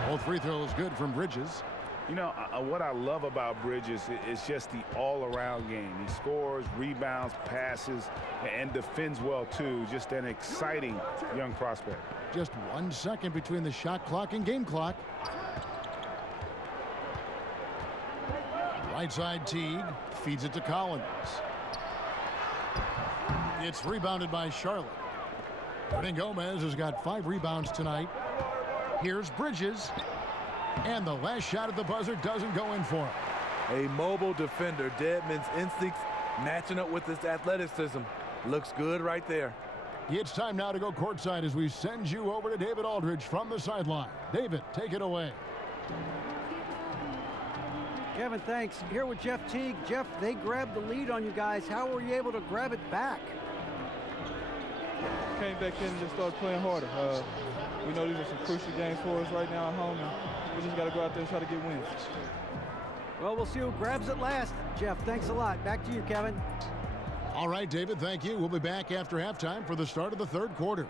Both free throws good from Bridges. You know, what I love about Bridges is just the all-around game. He scores, rebounds, passes, and defends well, too. Just an exciting young prospect. Just 1 second between the shot clock and game clock. Right side Teague feeds it to Collins. It's rebounded by Charlotte. Hernan Gomez has got 5 rebounds tonight. Here's Bridges. And the last shot at the buzzer doesn't go in for him. A mobile defender. Dedmon's instincts matching up with his athleticism. Looks good right there. It's time now to go courtside as we send you over to David Aldridge from the sideline. David, take it away. Kevin, thanks. Here with Jeff Teague. Jeff, they grabbed the lead on you guys. How were you able to grab it back? Came back in and just started playing harder. We know these are some crucial games for us right now at home, and we just got to go out there and try to get wins. Well, we'll see who grabs it last. Jeff, thanks a lot. Back to you, Kevin. All right, David, thank you. We'll be back after halftime for the start of the third quarter.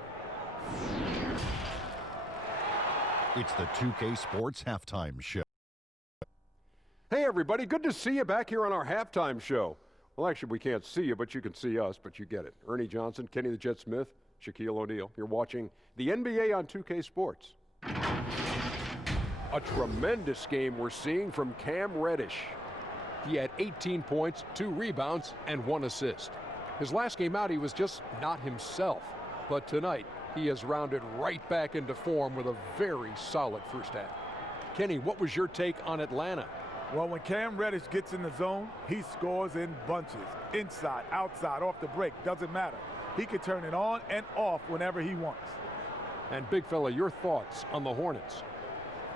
It's the 2K Sports Halftime Show. Hey, everybody. Good to see you back here on our halftime show. Well, actually, we can't see you, but you can see us, but you get it. Ernie Johnson, Kenny the Jet Smith, Shaquille O'Neal. You're watching the NBA on 2K Sports. A tremendous game we're seeing from Cam Reddish. He had 18 points, 2 rebounds, and 1 assist. His last game out, he was just not himself. But tonight, he has rounded right back into form with a very solid first half. Kenny, what was your take on Atlanta? Well, when Cam Reddish gets in the zone, he scores in bunches. Inside, outside, off the break, doesn't matter. He can turn it on and off whenever he wants. And big fella, your thoughts on the Hornets?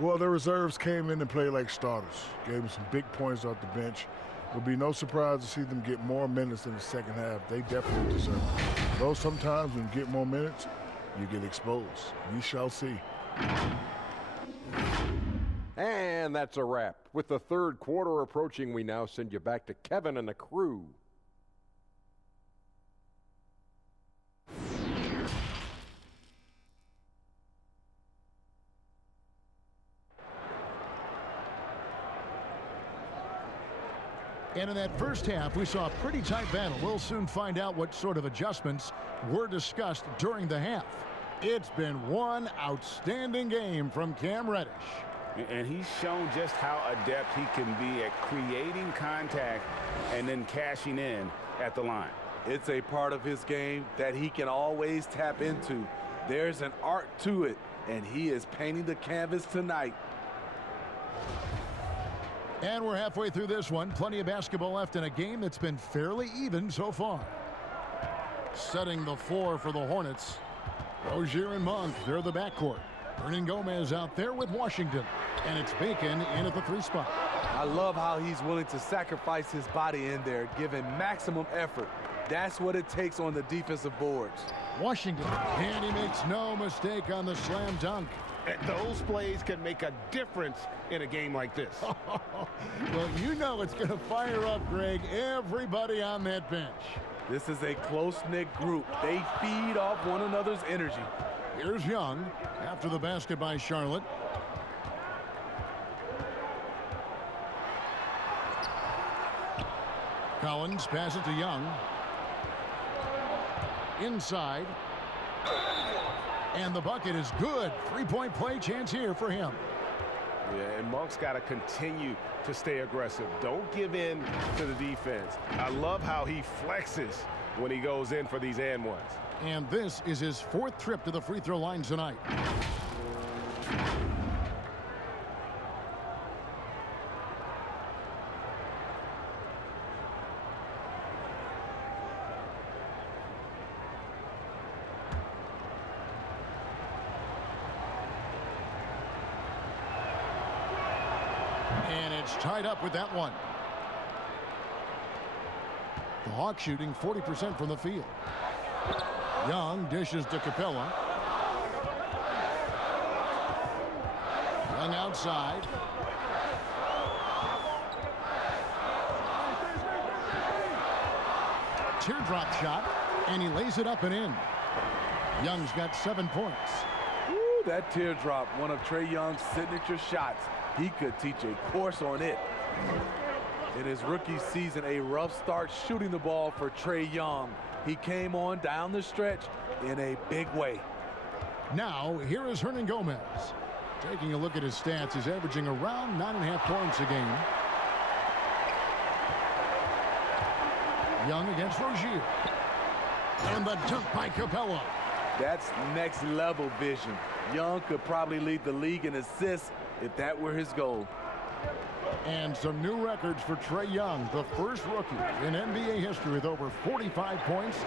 Well, the reserves came in and played like starters. Gave them some big points off the bench. It would be no surprise to see them get more minutes in the second half. They definitely deserve it. Though sometimes when you get more minutes, you get exposed. We shall see. And that's a wrap. With the third quarter approaching, we now send you back to Kevin and the crew. And in that first half, we saw a pretty tight battle. We'll soon find out what sort of adjustments were discussed during the half. It's been one outstanding game from Cam Reddish. And he's shown just how adept he can be at creating contact and then cashing in at the line. It's a part of his game that he can always tap into. There's an art to it, and he is painting the canvas tonight. And we're halfway through this one. Plenty of basketball left in a game that's been fairly even so far. Setting the floor for the Hornets. Rozier and Monk, they're the backcourt. Hernan Gomez out there with Washington. And it's Bacon in at the 3 spot. I love how he's willing to sacrifice his body in there, giving maximum effort. That's what it takes on the defensive boards. Washington, and he makes no mistake on the slam dunk. And those plays can make a difference in a game like this. Well, you know it's going to fire up, Greg, everybody on that bench. This is a close-knit group. They feed off one another's energy. Here's Young after the basket by Charlotte. Collins passes it to Young. Inside. And the bucket is good. 3-point play chance here for him. Yeah, and Monk's got to continue to stay aggressive. Don't give in to the defense. I love how he flexes when he goes in for these and ones. And this is his 4th trip to the free throw line tonight. And it's tied up with that one. The Hawks shooting 40% from the field. Young dishes to Capella. Young outside. Teardrop shot, and he lays it up and in. Young's got 7 points. Woo, that teardrop, one of Trae Young's signature shots. He could teach a course on it. In his rookie season, a rough start shooting the ball for Trae Young. He came on down the stretch in a big way. Now, here is Hernan Gomez. Taking a look at his stats, he's averaging around 9.5 points a game. Young against Rozier. And the dunk by Capella. That's next level vision. Young could probably lead the league in assists if that were his goal. And some new records for Trae Young, the first rookie in NBA history with over 45 points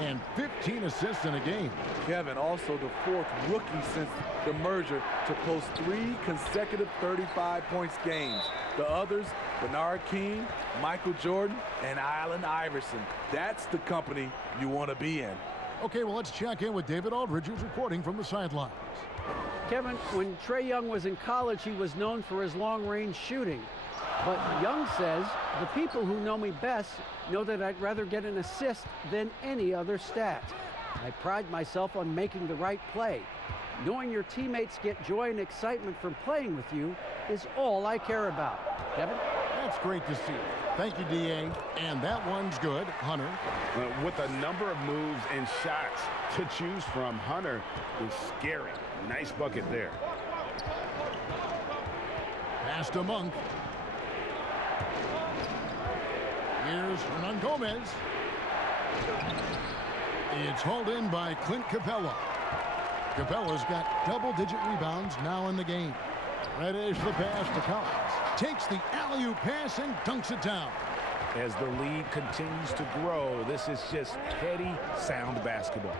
and 15 assists in a game. Kevin, also the 4th rookie since the merger to post 3 consecutive 35 points games. The others, Bernard King, Michael Jordan, and Allen Iverson. That's the company you want to be in. Okay, well, let's check in with David Aldridge, who's reporting from the sidelines. Kevin, when Trae Young was in college, he was known for his long-range shooting. But Young says, the people who know me best know that I'd rather get an assist than any other stat. I pride myself on making the right play. Knowing your teammates get joy and excitement from playing with you is all I care about. Kevin? That's great to see. Thank you, D.A. And that one's good. Hunter. With a number of moves and shots to choose from, Hunter is scary. Nice bucket there. Pass to Monk. Here's Hernan Gomez. It's hauled in by Clint Capella. Capella's got double-digit rebounds now in the game. Reddish the pass to Collins. Takes the alley-oop pass and dunks it down. As the lead continues to grow, this is just heady, sound basketball.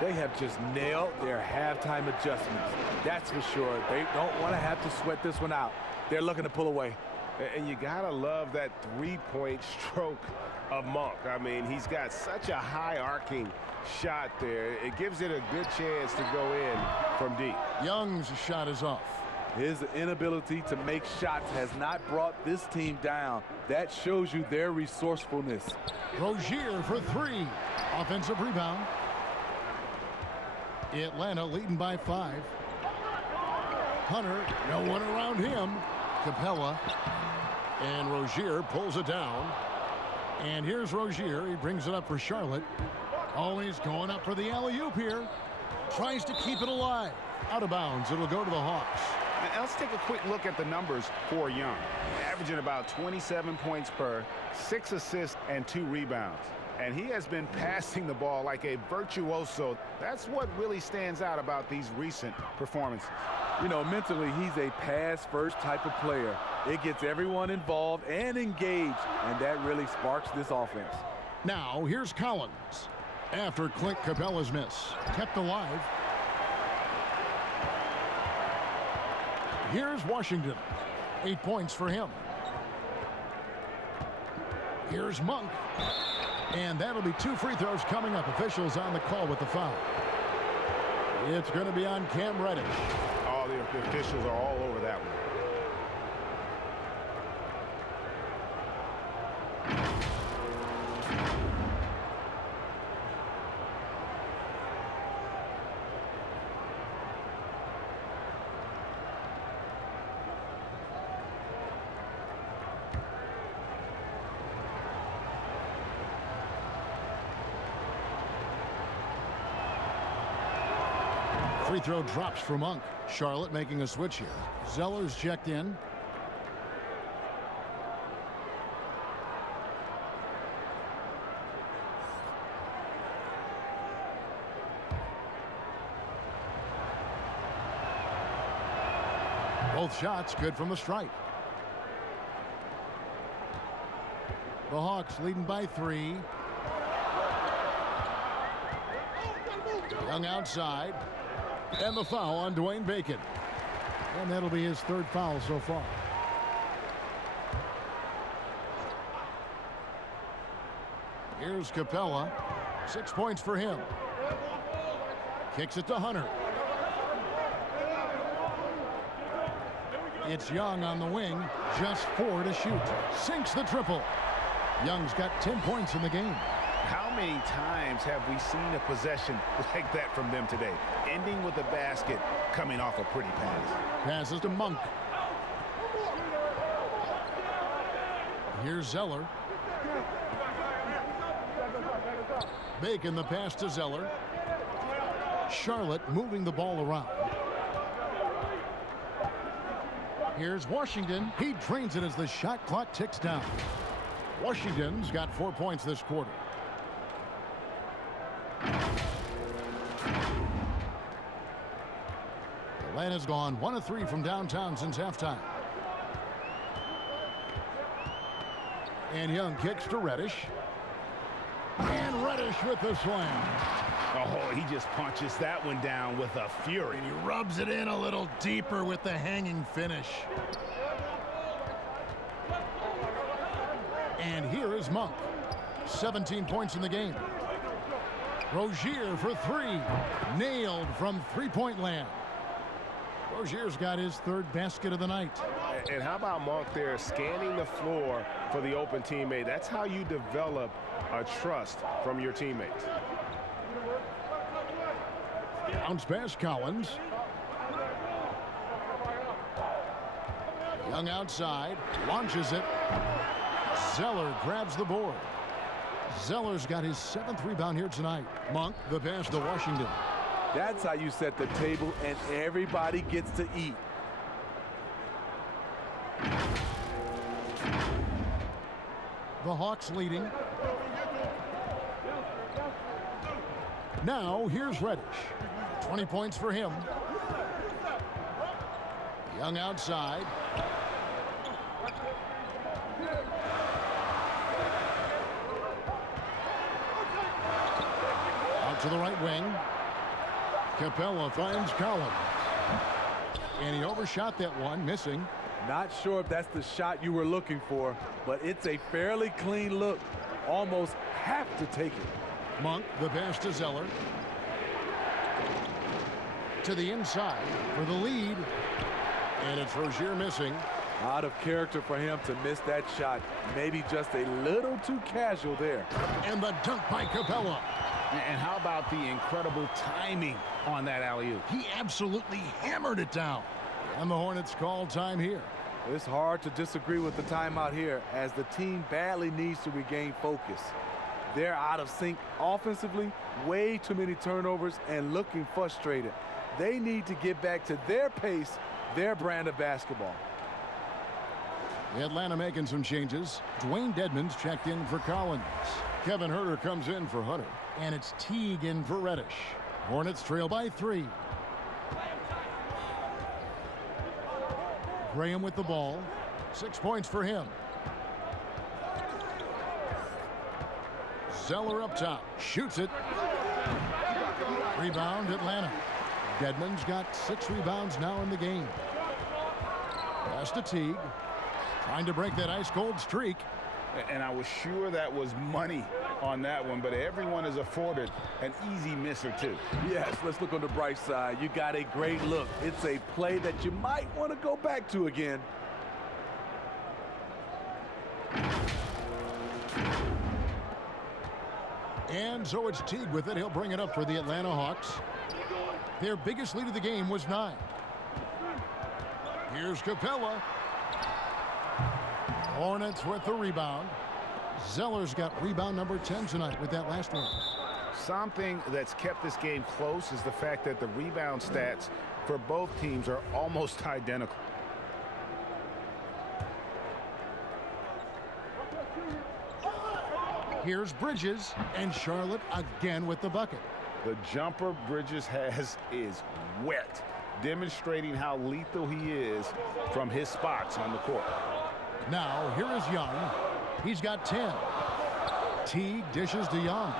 They have just nailed their halftime adjustments. That's for sure. They don't want to have to sweat this one out. They're looking to pull away. And you got to love that three-point stroke of Monk. I mean, he's got such a high arcing shot there. It gives it a good chance to go in from deep. Young's shot is off. His inability to make shots has not brought this team down. That shows you their resourcefulness. Rozier for three. Offensive rebound. Atlanta leading by 5. Hunter, no one around him. Capella. And Rozier pulls it down. And here's Rozier. He brings it up for Charlotte. Always going up for the alley-oop here. Tries to keep it alive. Out of bounds. It'll go to the Hawks. Now, let's take a quick look at the numbers for Young. Averaging about 27 points per, 6 assists, and 2 rebounds. And he has been passing the ball like a virtuoso. That's what really stands out about these recent performances. You know, mentally, he's a pass-first type of player. It gets everyone involved and engaged, and that really sparks this offense. Now, here's Collins. After Clint Capella's miss. Kept alive. Here's Washington. 8 points for him. Here's Monk. And that'll be 2 free throws coming up. Officials on the call with the foul. It's going to be on Cam Reddish. Oh, the officials are all over that one. Free throw drops for Monk. Charlotte making a switch here. Zeller's checked in. Both shots good from the stripe. The Hawks leading by 3. Young outside. And the foul on Dwayne Bacon. And that'll be his 3rd foul so far. Here's Capella. 6 points for him. Kicks it to Hunter. It's Young on the wing. Just 4 to shoot. Sinks the triple. Young's got 10 points in the game. How many times have we seen a possession like that from them today? Ending with a basket, coming off a pretty pass. Passes to Monk. Here's Zeller. Bacon the pass to Zeller. Charlotte moving the ball around. Here's Washington. He drains it as the shot clock ticks down. Washington's got 4 points this quarter. Atlanta's gone 1 of 3 from downtown since halftime. And Young kicks to Reddish. And Reddish with the slam. Oh, he just punches that one down with a fury. And he rubs it in a little deeper with the hanging finish. And here is Monk. 17 points in the game. Rozier for 3. Nailed from three-point land. Rozier's got his 3rd basket of the night. And how about Monk there scanning the floor for the open teammate? That's how you develop a trust from your teammates. Bounce pass Collins. Young outside. Launches it. Zeller grabs the board. Zeller's got his 7th rebound here tonight. Monk, the pass to Washington. That's how you set the table and everybody gets to eat. The Hawks leading. Now here's Reddish. 20 points for him. Young outside. Out to the right wing. Capella finds Collins. And he overshot that one, missing. Not sure if that's the shot you were looking for, but it's a fairly clean look. Almost have to take it. Monk, the pass to Zeller. To the inside for the lead. And it's Rozier missing. Out of character for him to miss that shot. Maybe just a little too casual there. And the dunk by Capella. And how about the incredible timing on that alley-oop? He absolutely hammered it down. And the Hornets call time here. It's hard to disagree with the timeout here as the team badly needs to regain focus. They're out of sync offensively, way too many turnovers, and looking frustrated. They need to get back to their pace, their brand of basketball. Atlanta making some changes. Dwayne Dedmon's checked in for Collins. Kevin Huerter comes in for Hunter. And it's Teague in for Reddish. Hornets trail by 3. Graham with the ball. 6 points for him. Zeller up top. Shoots it. Rebound Atlanta. Dedmon's got 6 rebounds now in the game. Pass to Teague. Trying to break that ice-cold streak. And I was sure that was money on that one, but everyone is afforded an easy miss or two. Yes, let's look on the bright side. You got a great look. It's a play that you might want to go back to again. And so it's Teague with it. He'll bring it up for the Atlanta Hawks. Their biggest lead of the game was 9. Here's Capella. Hornets with the rebound. Zeller's got rebound number 10 tonight with that last one. Something that's kept this game close is the fact that the rebound stats for both teams are almost identical. Here's Bridges, and Charlotte again with the bucket. The jumper Bridges has is wet, demonstrating how lethal he is from his spots on the court. Now, here is Young. He's got 10. Teague dishes to Young.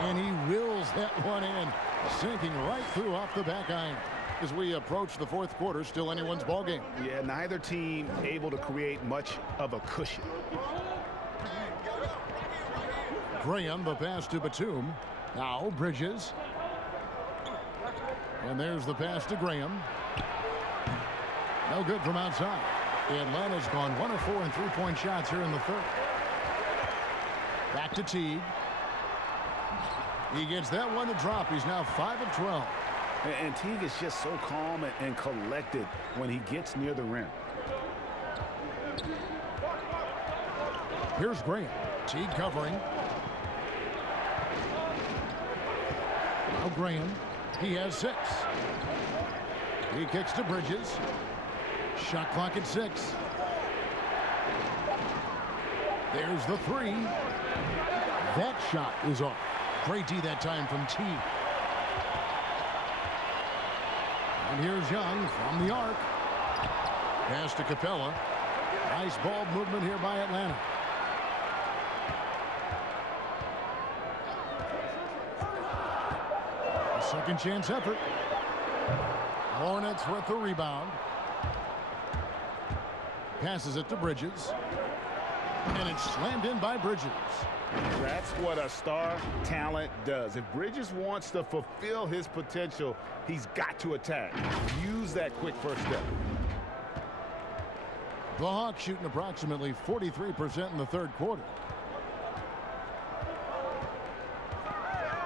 And he wills that one in, sinking right through off the back iron. As we approach the fourth quarter, still anyone's ball game. Yeah, neither team able to create much of a cushion. Graham, the pass to Batum. Now Bridges. And there's the pass to Graham. No good from outside. Atlanta's gone 1 of 4 in three-point shots here in the third. Back to Teague. He gets that one to drop. He's now 5 of 12. And Teague is just so calm and collected when he gets near the rim. Here's Graham. Teague covering. Now Graham. He has 6. He kicks to Bridges. Shot clock at 6. There's the 3. That shot is off. Great D that time from Teague. And here's Young from the arc. Pass to Capella. Nice ball movement here by Atlanta. A second chance effort. Hornets with the rebound. Passes it to Bridges. And it's slammed in by Bridges. That's what a star talent does. If Bridges wants to fulfill his potential, he's got to attack. Use that quick first step. The Hawks shooting approximately 43% in the third quarter.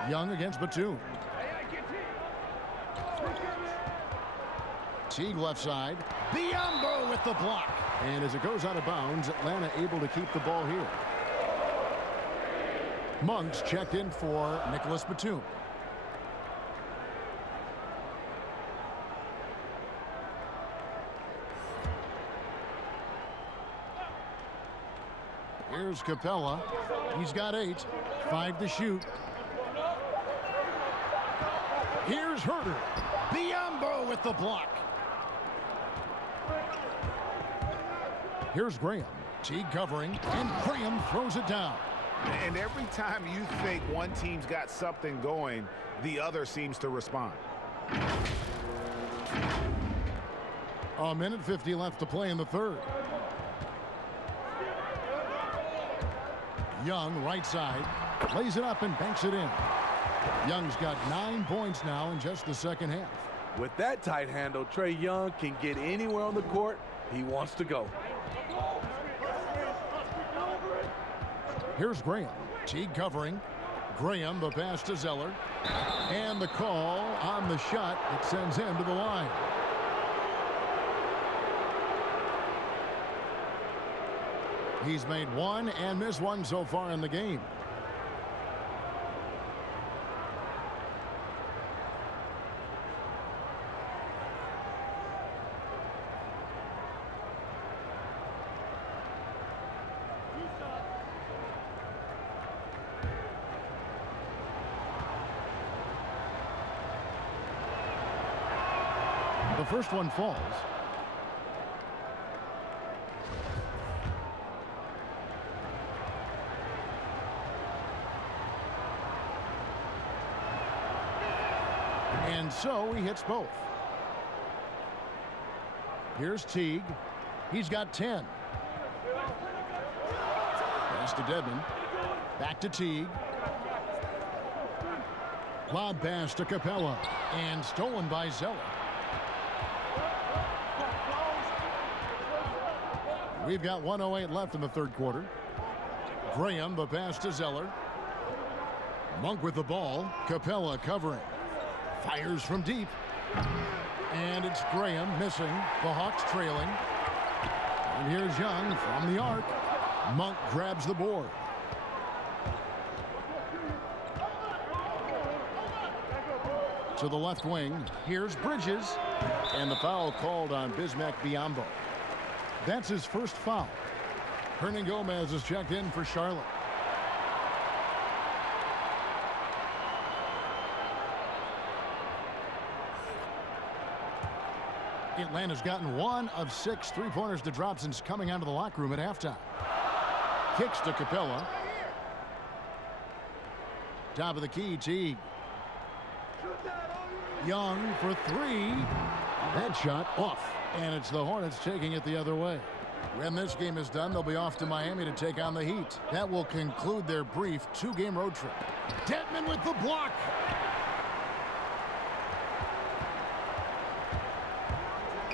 Young against Batum. Teague left side. Biyombo with the block. And as it goes out of bounds, Atlanta able to keep the ball here. Monk's checked in for Nicholas Batum. Here's Capella. He's got 8. 5 to shoot. Here's Huerter. Biyombo with the block. Here's Graham. Teague covering, and Graham throws it down. And every time you think one team's got something going, the other seems to respond. A minute 50 left to play in the third. Young, right side, lays it up and banks it in. Young's got 9 points now in just the second half. With that tight handle, Trae Young can get anywhere on the court he wants to go. Here's Graham. Teague covering. Graham, the pass to Zeller. And the call on the shot that sends him to the line. He's made one and missed one so far in the game. The first one falls. And so he hits both. Here's Teague. He's got 10. Pass to Dedmon. Back to Teague. Lob pass to Capella. And stolen by Zeller. We've got 1:08 left in the third quarter. Graham, the pass to Zeller. Monk with the ball. Capella covering. Fires from deep. And it's Graham missing. The Hawks trailing. And here's Young from the arc. Monk grabs the board. To the left wing. Here's Bridges. And the foul called on Bismack Biyombo. That's his first foul. Hernan Gomez is checked in for Charlotte. Atlanta's gotten 1 of 6 three-pointers to drop since coming out of the locker room at halftime. Kicks to Capella. Top of the key, Teague. Young for 3. That shot off. And it's the Hornets taking it the other way. When this game is done, they'll be off to Miami to take on the Heat. That will conclude their brief 2-game road trip. Dedmon with the block.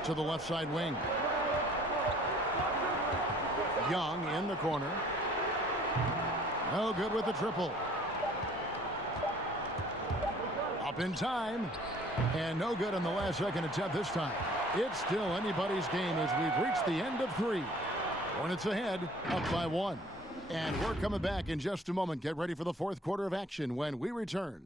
To the left side wing. Young in the corner. No good with the triple. Up in time. And no good on the last second attempt this time. It's still anybody's game as we've reached the end of 3. Hornets ahead, up by 1. And we're coming back in just a moment. Get ready for the fourth quarter of action when we return.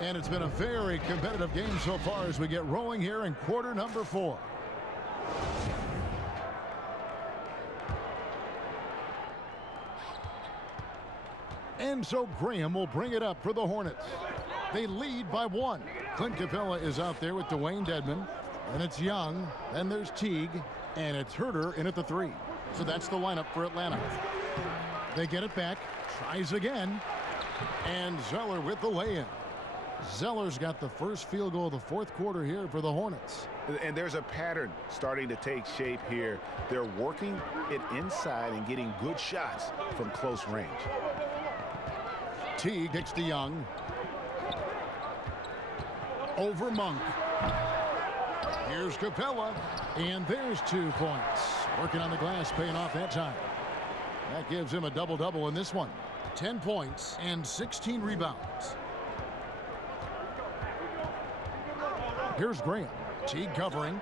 And it's been a very competitive game so far as we get rolling here in quarter number 4. And so Graham will bring it up for the Hornets. They lead by 1. Clint Capella is out there with Dwayne Dedmon. And it's Young. Then there's Teague. And it's Herter in at the 3. So that's the lineup for Atlanta. They get it back. Tries again. And Zeller with the lay-in. Zeller's got the first field goal of the fourth quarter here for the Hornets. And there's a pattern starting to take shape here. They're working it inside and getting good shots from close range. Teague kicks to Young. Over Monk. Here's Capella. And there's 2 points. Working on the glass, paying off that time. That gives him a double-double in this one. 10 points and 16 rebounds. Here's Graham. Teague covering.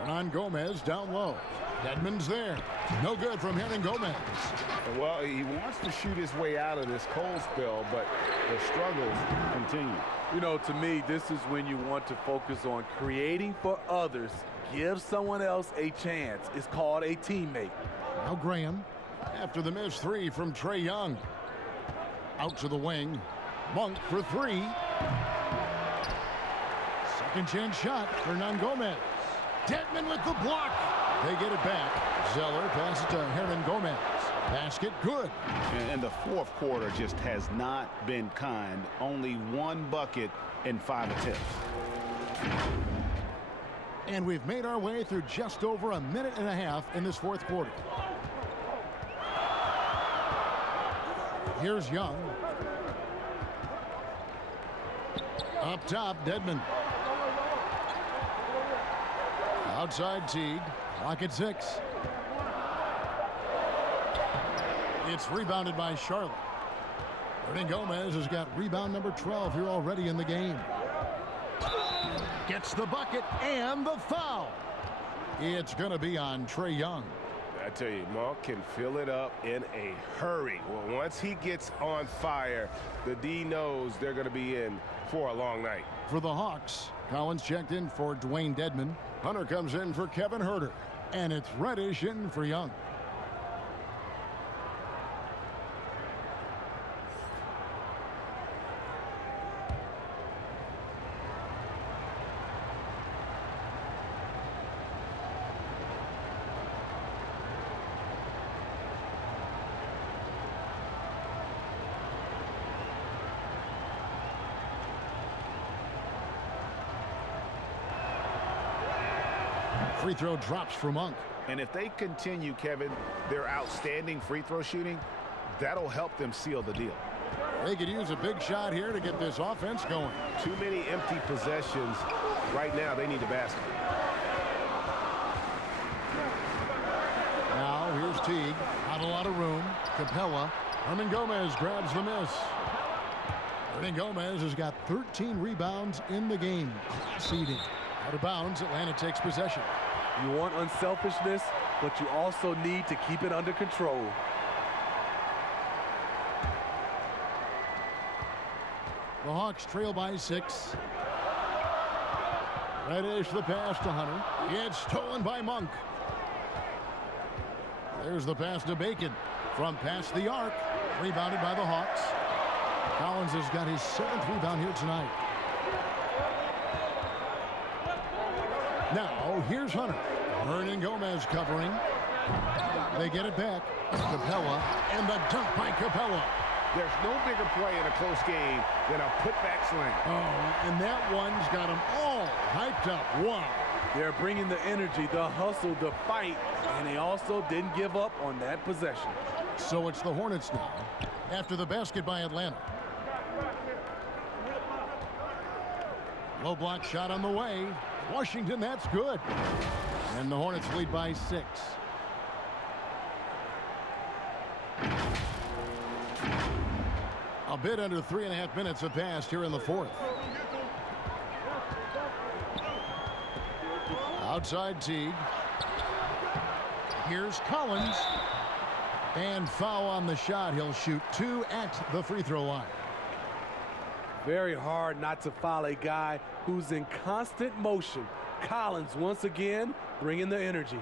Hernan Gomez down low. Dedmon's there. No good from Hernan Gomez. Well, he wants to shoot his way out of this cold spell, but the struggles continue. You know, to me, this is when you want to focus on creating for others. Give someone else a chance. It's called a teammate. Now Graham, after the missed three from Trae Young. Out to the wing. Monk for three. Second chance shot for Hernan Gomez. Dedmon with the block. They get it back. Zeller passes to Hernan Gomez. Basket good. And the fourth quarter just has not been kind. Only one bucket in 5 attempts. And we've made our way through just over a minute and a half in this fourth quarter. Here's Young. Up top, Dedmon. Outside Teague. Clock at 6. It's rebounded by Charlotte. Hernan Gomez has got rebound number 12 here already in the game. Gets the bucket and the foul. It's going to be on Trae Young. I tell you, Monk can fill it up in a hurry. Well, once he gets on fire, the D knows they're going to be in for a long night. For the Hawks, Collins checked in for Dwayne Dedmon. Hunter comes in for Kevin Huerter. And it's Reddish in for Young. Free throw drops for Monk. And if they continue, Kevin, their outstanding free throw shooting, that'll help them seal the deal. They could use a big shot here to get this offense going. Too many empty possessions. Right now, they need a basket. Now, here's Teague. Not a lot of room. Capella. Hernan Gomez grabs the miss. Hernan Gomez has got 13 rebounds in the game. Seeding. Out of bounds, Atlanta takes possession. You want unselfishness, but you also need to keep it under control. The Hawks trail by 6. Reddish the pass to Hunter. It's stolen by Monk. There's the pass to Bacon. From past the arc. Rebounded by the Hawks. Collins has got his 7th rebound here tonight. Now, here's Hunter. Hernan Gomez covering. They get it back. Capella, and the dunk by Capella. There's no bigger play in a close game than a putback slam. Oh, and that one's got them all hyped up. Wow. They're bringing the energy, the hustle, the fight, and they also didn't give up on that possession. So it's the Hornets now, after the basket by Atlanta. Low block shot on the way. Washington, that's good. And the Hornets lead by 6. A bit under 3.5 minutes have passed here in the fourth. Outside Teague. Here's Collins. And foul on the shot. He'll shoot 2 at the free throw line. Very hard not to foul a guy who's in constant motion. Collins once again bringing the energy.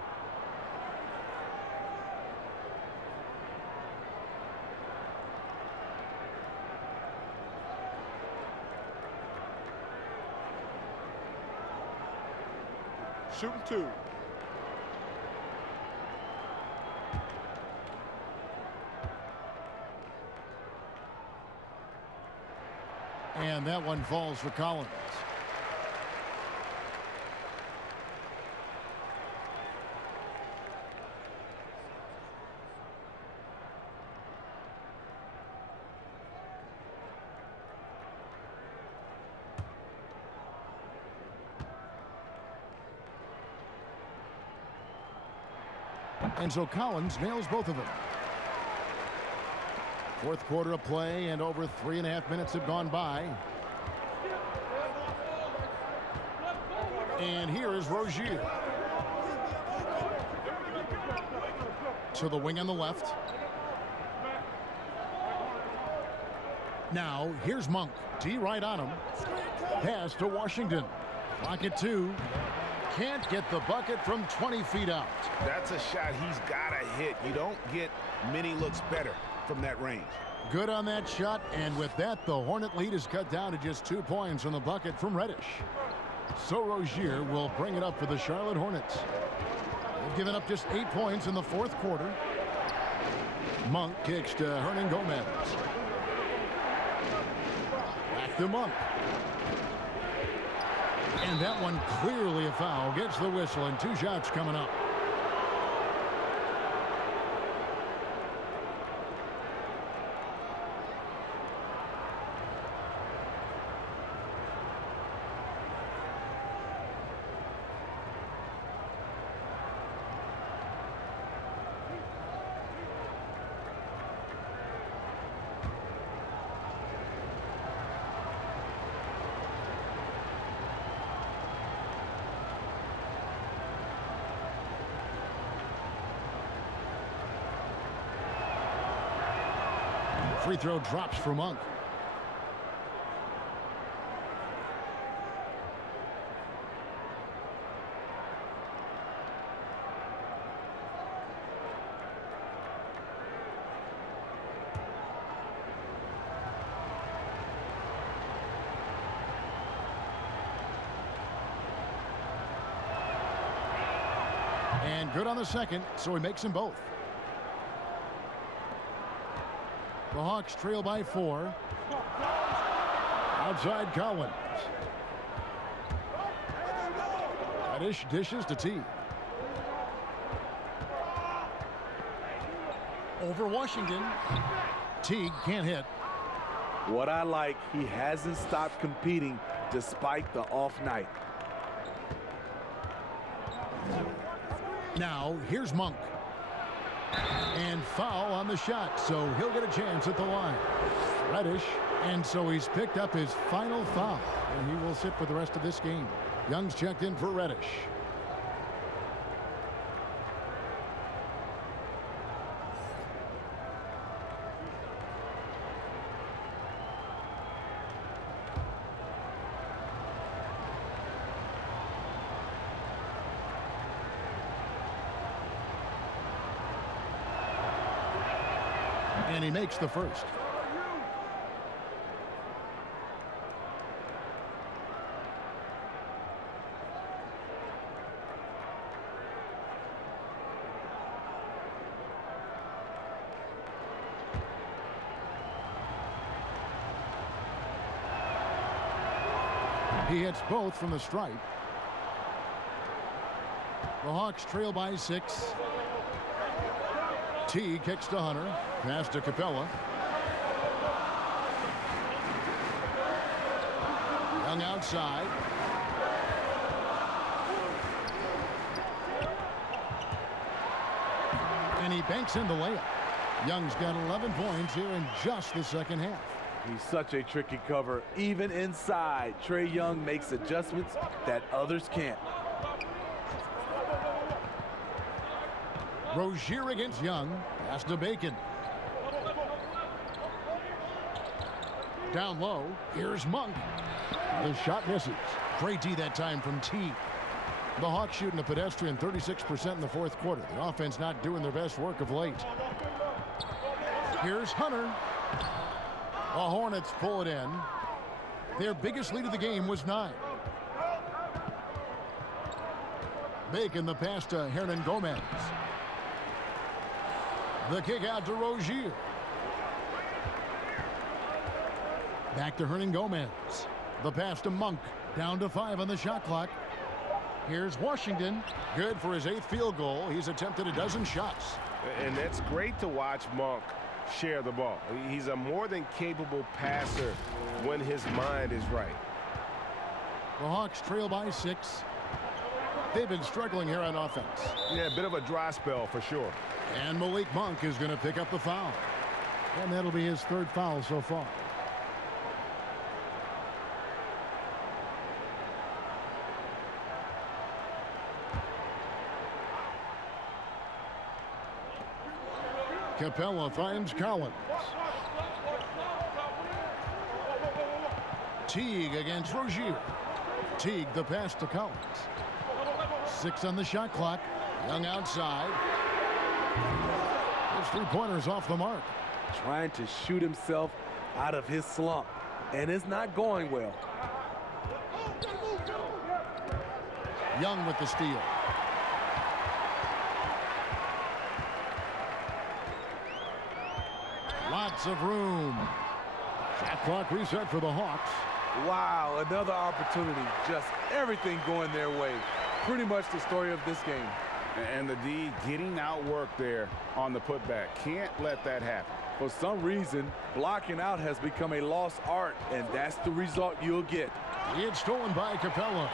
Shooting 2. And that one falls for Collins. And so Collins nails both of them. Fourth quarter of play, and over 3.5 minutes have gone by. And here is Rozier. to the wing on the left. Now, here's Monk. T right on him. Pass to Washington. Clock at 2. Can't get the bucket from 20 feet out. That's a shot he's got to hit. You don't get many looks better from that range. Good on that shot, and with that, the Hornet lead is cut down to just 2 points on the bucket from Reddish. So Rozier will bring it up for the Charlotte Hornets. They've given up just 8 points in the fourth quarter. Monk kicks to Hernan Gomez. Back to Monk. And that one clearly a foul. Gets the whistle, and 2 shots coming up. Free throw drops for Monk. And good on the second, so he makes them both. The Hawks trail by 4. Outside Collins. Reddish dishes to T. Over Washington. Teague can't hit. What I like, he hasn't stopped competing despite the off night. Now, here's Monk. And foul on the shot, so he'll get a chance at the line. Reddish, and so he's picked up his final foul, and he will sit for the rest of this game. Young's checked in for Reddish. And he makes the first. He hits both from the stripe. The Hawks trail by 6. T kicks to Hunter. Pass to Capella. Young outside. And he banks in the layup. Young's got 11 points here in just the second half. He's such a tricky cover. Even inside, Trae Young makes adjustments that others can't. Rozier against Young. Pass to Bacon. Down low. Here's Monk. The shot misses. Great D that time from T. The Hawks shooting a pedestrian 36% in the fourth quarter. The offense not doing their best work of late. Here's Hunter. The Hornets pull it in. Their biggest lead of the game was 9. Bacon the pass to Hernan Gomez. The kick out to Rozier. Back to Hernan Gomez. The pass to Monk. Down to 5 on the shot clock. Here's Washington. Good for his 8th field goal. He's attempted a dozen shots. And that's great to watch Monk share the ball. He's a more than capable passer when his mind is right. The Hawks trail by 6. They've been struggling here on offense. Yeah, a bit of a dry spell for sure. And Malik Monk is going to pick up the foul. And that'll be his 3rd foul so far. Capella finds Collins. Teague against Rozier. Teague the pass to Collins. 6 on the shot clock. Young outside. His three-pointer's off the mark. Trying to shoot himself out of his slump, and it's not going well. Young with the steal. Lots of room. Shot clock reset for the Hawks. Wow, another opportunity. Just everything going their way. Pretty much the story of this game. And the D getting outworked there on the putback. Can't let that happen. For some reason, blocking out has become a lost art, and that's the result you'll get. It's stolen by Capella.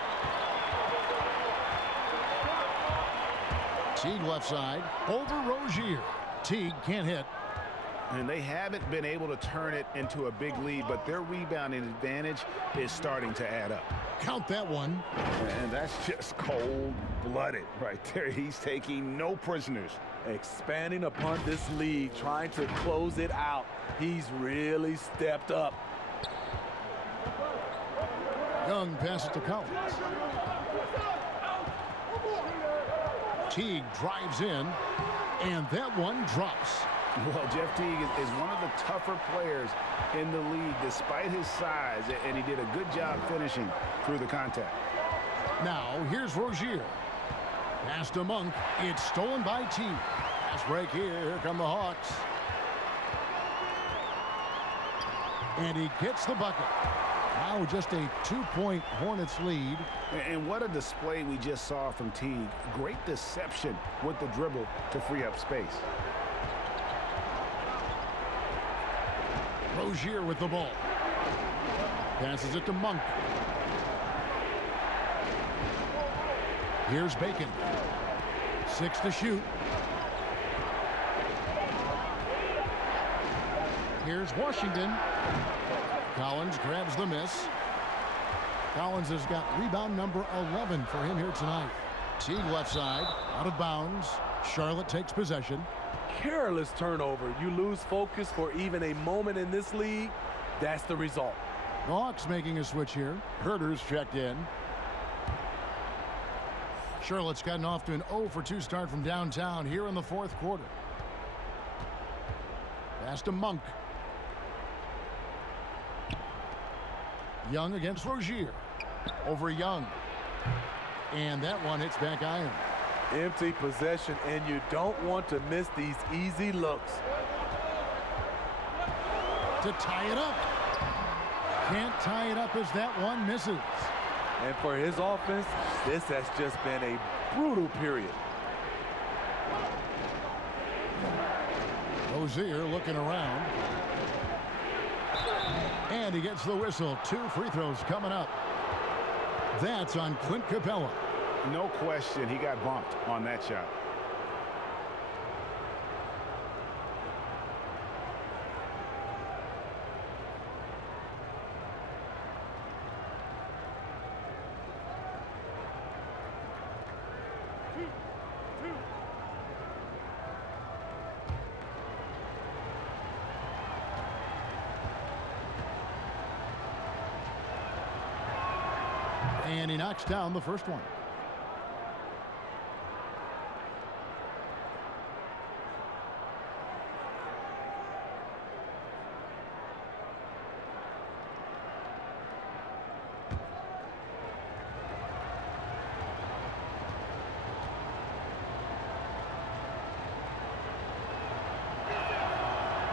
Teague left side. Over Rozier. Teague can't hit. And they haven't been able to turn it into a big lead, but their rebounding advantage is starting to add up. Count that one. And that's just cold-blooded right there. He's taking no prisoners. Expanding upon this lead, trying to close it out. He's really stepped up. Young passes to Collins. Teague drives in, and that one drops. Well, Jeff Teague is one of the tougher players in the league despite his size, and he did a good job finishing through the contact. Now, here's Rozier. Pass to Monk. It's stolen by Teague. Pass break here. Here come the Hawks. And he gets the bucket. Now just a 2-point Hornets lead. And what a display we just saw from Teague. Great deception with the dribble to free up space. Rozier with the ball. Passes it to Monk. Here's Bacon. 6 to shoot. Here's Washington. Collins grabs the miss. Collins has got rebound number 11 for him here tonight. Teague left side, out of bounds. Charlotte takes possession. Careless turnover. You lose focus for even a moment in this league. That's the result. The Hawks making a switch here. Herter's checked in. Charlotte's gotten off to an 0 for 2 start from downtown here in the fourth quarter. Pass to Monk. Young against Rozier. Over Young. And that one hits back iron. Empty possession, and you don't want to miss these easy looks. To tie it up. Can't tie it up as that one misses. And for his offense, this has just been a brutal period. Rozier looking around. And he gets the whistle. 2 free throws coming up. That's on Clint Capella. No question, he got bumped on that shot. And he knocks down the first one.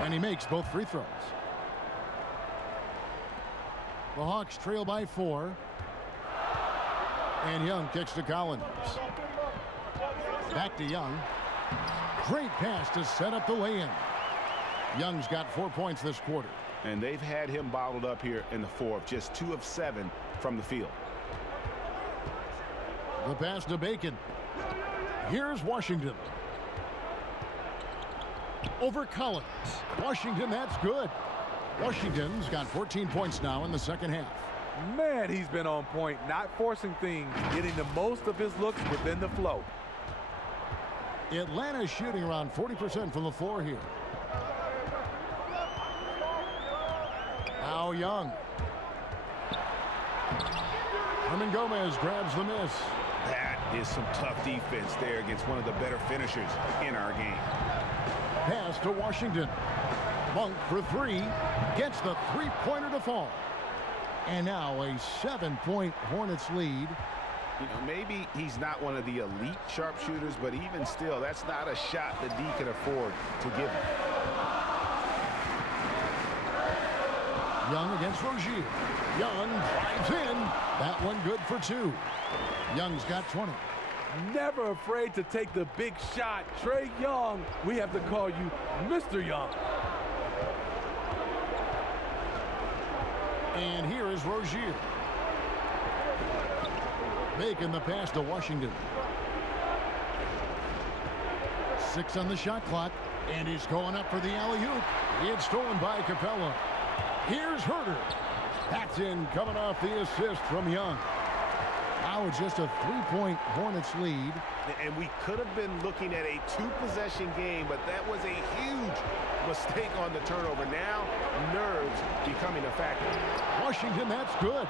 And he makes both free throws. The Hawks trail by 4. And Young kicks to Collins. Back to Young. Great pass to set up the lay-in. Young's got 4 points this quarter. And they've had him bottled up here in the fourth. Just 2 of 7 from the field. The pass to Bacon. Here's Washington. Over Collins. Washington, that's good. Washington's got 14 points now in the second half. Man, he's been on point, not forcing things, getting the most of his looks within the flow. Atlanta's shooting around 40% from the floor here. Now Young. Hernan Gomez grabs the miss. That is some tough defense there against one of the better finishers in our game. Pass to Washington. Monk for three. Gets the three-pointer to fall. And now a 7-point Hornets lead. You know, maybe he's not one of the elite sharpshooters, but even still, that's not a shot that D can afford to give him. Young against Rozier. Young drives in. That one good for two. Young's got 20. Never afraid to take the big shot. Trae Young, we have to call you Mr. Young. And here is Rozier. Making the pass to Washington. 6 on the shot clock. And he's going up for the alley-oop. It's stolen by Capella. Here's Herder. That's in, coming off the assist from Young. Now it's just a 3-point Hornets lead. And we could have been looking at a 2-possession game, but that was a huge mistake on the turnover. Now, nerves becoming a factor. Washington, that's good.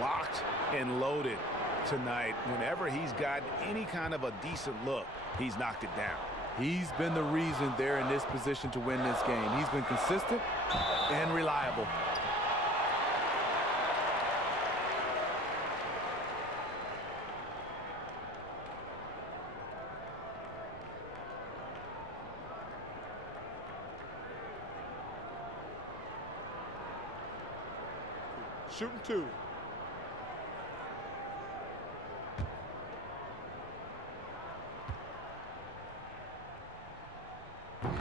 Locked and loaded tonight. Whenever he's got any kind of a decent look, he's knocked it down. He's been the reason they're in this position to win this game. He's been consistent and reliable. Shooting 2.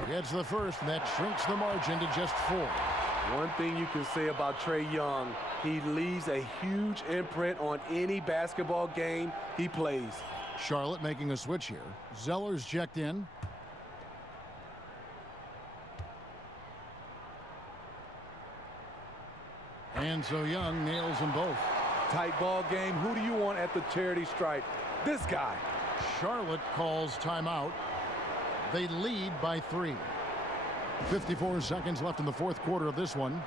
Gets the first, and that shrinks the margin to just 4. One thing you can say about Trae Young, he leaves a huge imprint on any basketball game he plays. Charlotte making a switch here. Zeller's checked in. And so Young nails them both. Tight ball game. Who do you want at the charity stripe? This guy. Charlotte calls timeout. They lead by 3. 54 seconds left in the fourth quarter of this one.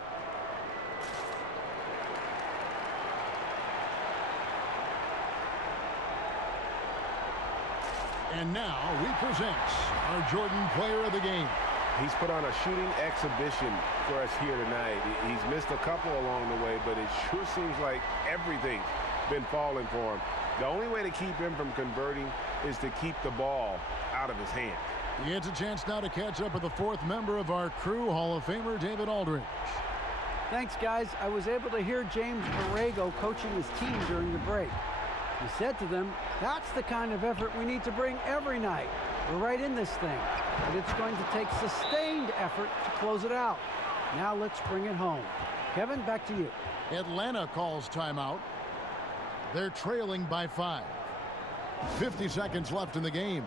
And now we present our Jordan Player of the Game. He's put on a shooting exhibition for us here tonight. He's missed a couple along the way, but it sure seems like everything's been falling for him. The only way to keep him from converting is to keep the ball out of his hand. He gets a chance now to catch up with the fourth member of our crew, Hall of Famer David Aldridge. Thanks, guys. I was able to hear James Borrego coaching his team during the break. He said to them, that's the kind of effort we need to bring every night. We're right in this thing, but it's going to take sustained effort to close it out. Now let's bring it home. Kevin, back to you. Atlanta calls timeout. They're trailing by 5. 50 seconds left in the game.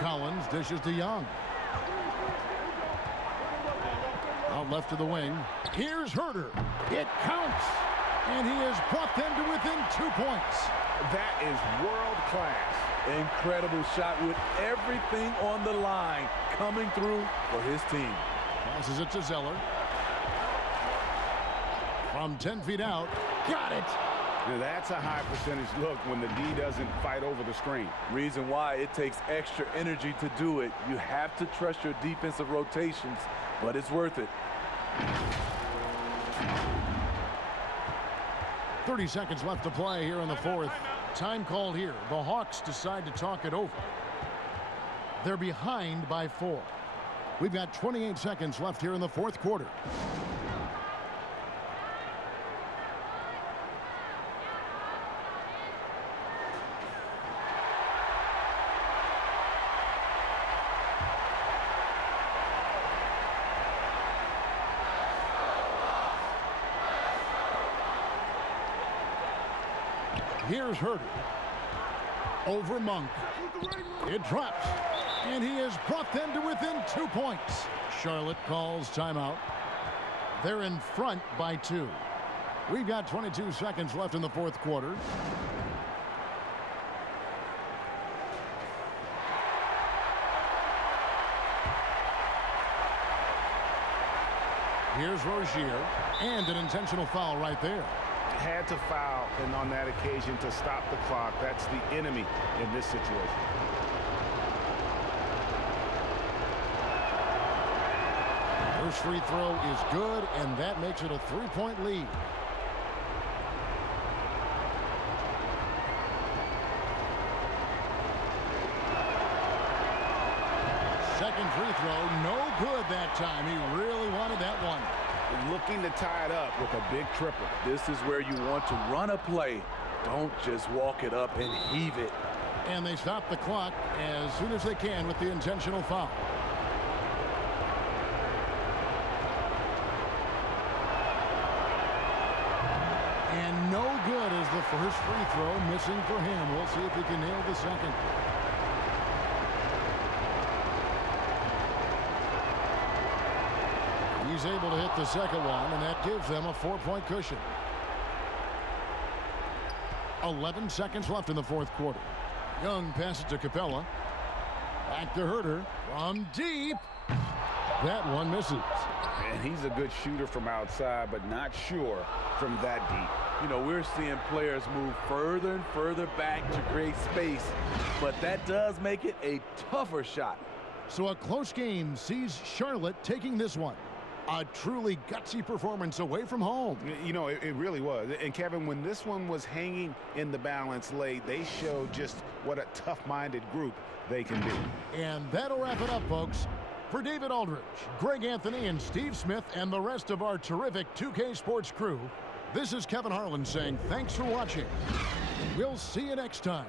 Collins dishes to Young. Out left to the wing. Here's Herder. It counts. And he has brought them to within 2 points. That is world class. Incredible shot with everything on the line coming through for his team. Passes it to Zeller. From 10 feet out. Got it. Now that's a high percentage look when the D doesn't fight over the screen. Reason why it takes extra energy to do it. You have to trust your defensive rotations, but it's worth it. 30 seconds left to play here in the fourth. Time called here. The Hawks decide to talk it over. They're behind by 4. We've got 28 seconds left here in the fourth quarter. Here's Herder. Over Monk. It drops. And he has brought them to within 2 points. Charlotte calls timeout. They're in front by 2. We've got 22 seconds left in the fourth quarter. Here's Rozier, and an intentional foul right there. Had to foul, and on that occasion to stop the clock. That's the enemy in this situation. First free throw is good, and that makes it a 3-point lead. Second free throw, no good that time. He really wanted that one. Looking to tie it up with a big triple. This is where you want to run a play. Don't just walk it up and heave it. And they stop the clock as soon as they can with the intentional foul. And no good as the first free throw missing for him. We'll see if he can nail the second. He's able to hit the second one, and that gives them a 4-point cushion. 11 seconds left in the fourth quarter. Young passes to Capella. Back to Herter from deep. That one misses. And he's a good shooter from outside, but not sure from that deep. You know, we're seeing players move further and further back to create space, but that does make it a tougher shot. So a close game sees Charlotte taking this one. A truly gutsy performance away from home. You know, it really was. And Kevin, when this one was hanging in the balance late, they showed just what a tough-minded group they can be. And that'll wrap it up, folks. For David Aldridge, Greg Anthony, and Steve Smith, and the rest of our terrific 2K Sports crew, this is Kevin Harlan saying thanks for watching. We'll see you next time.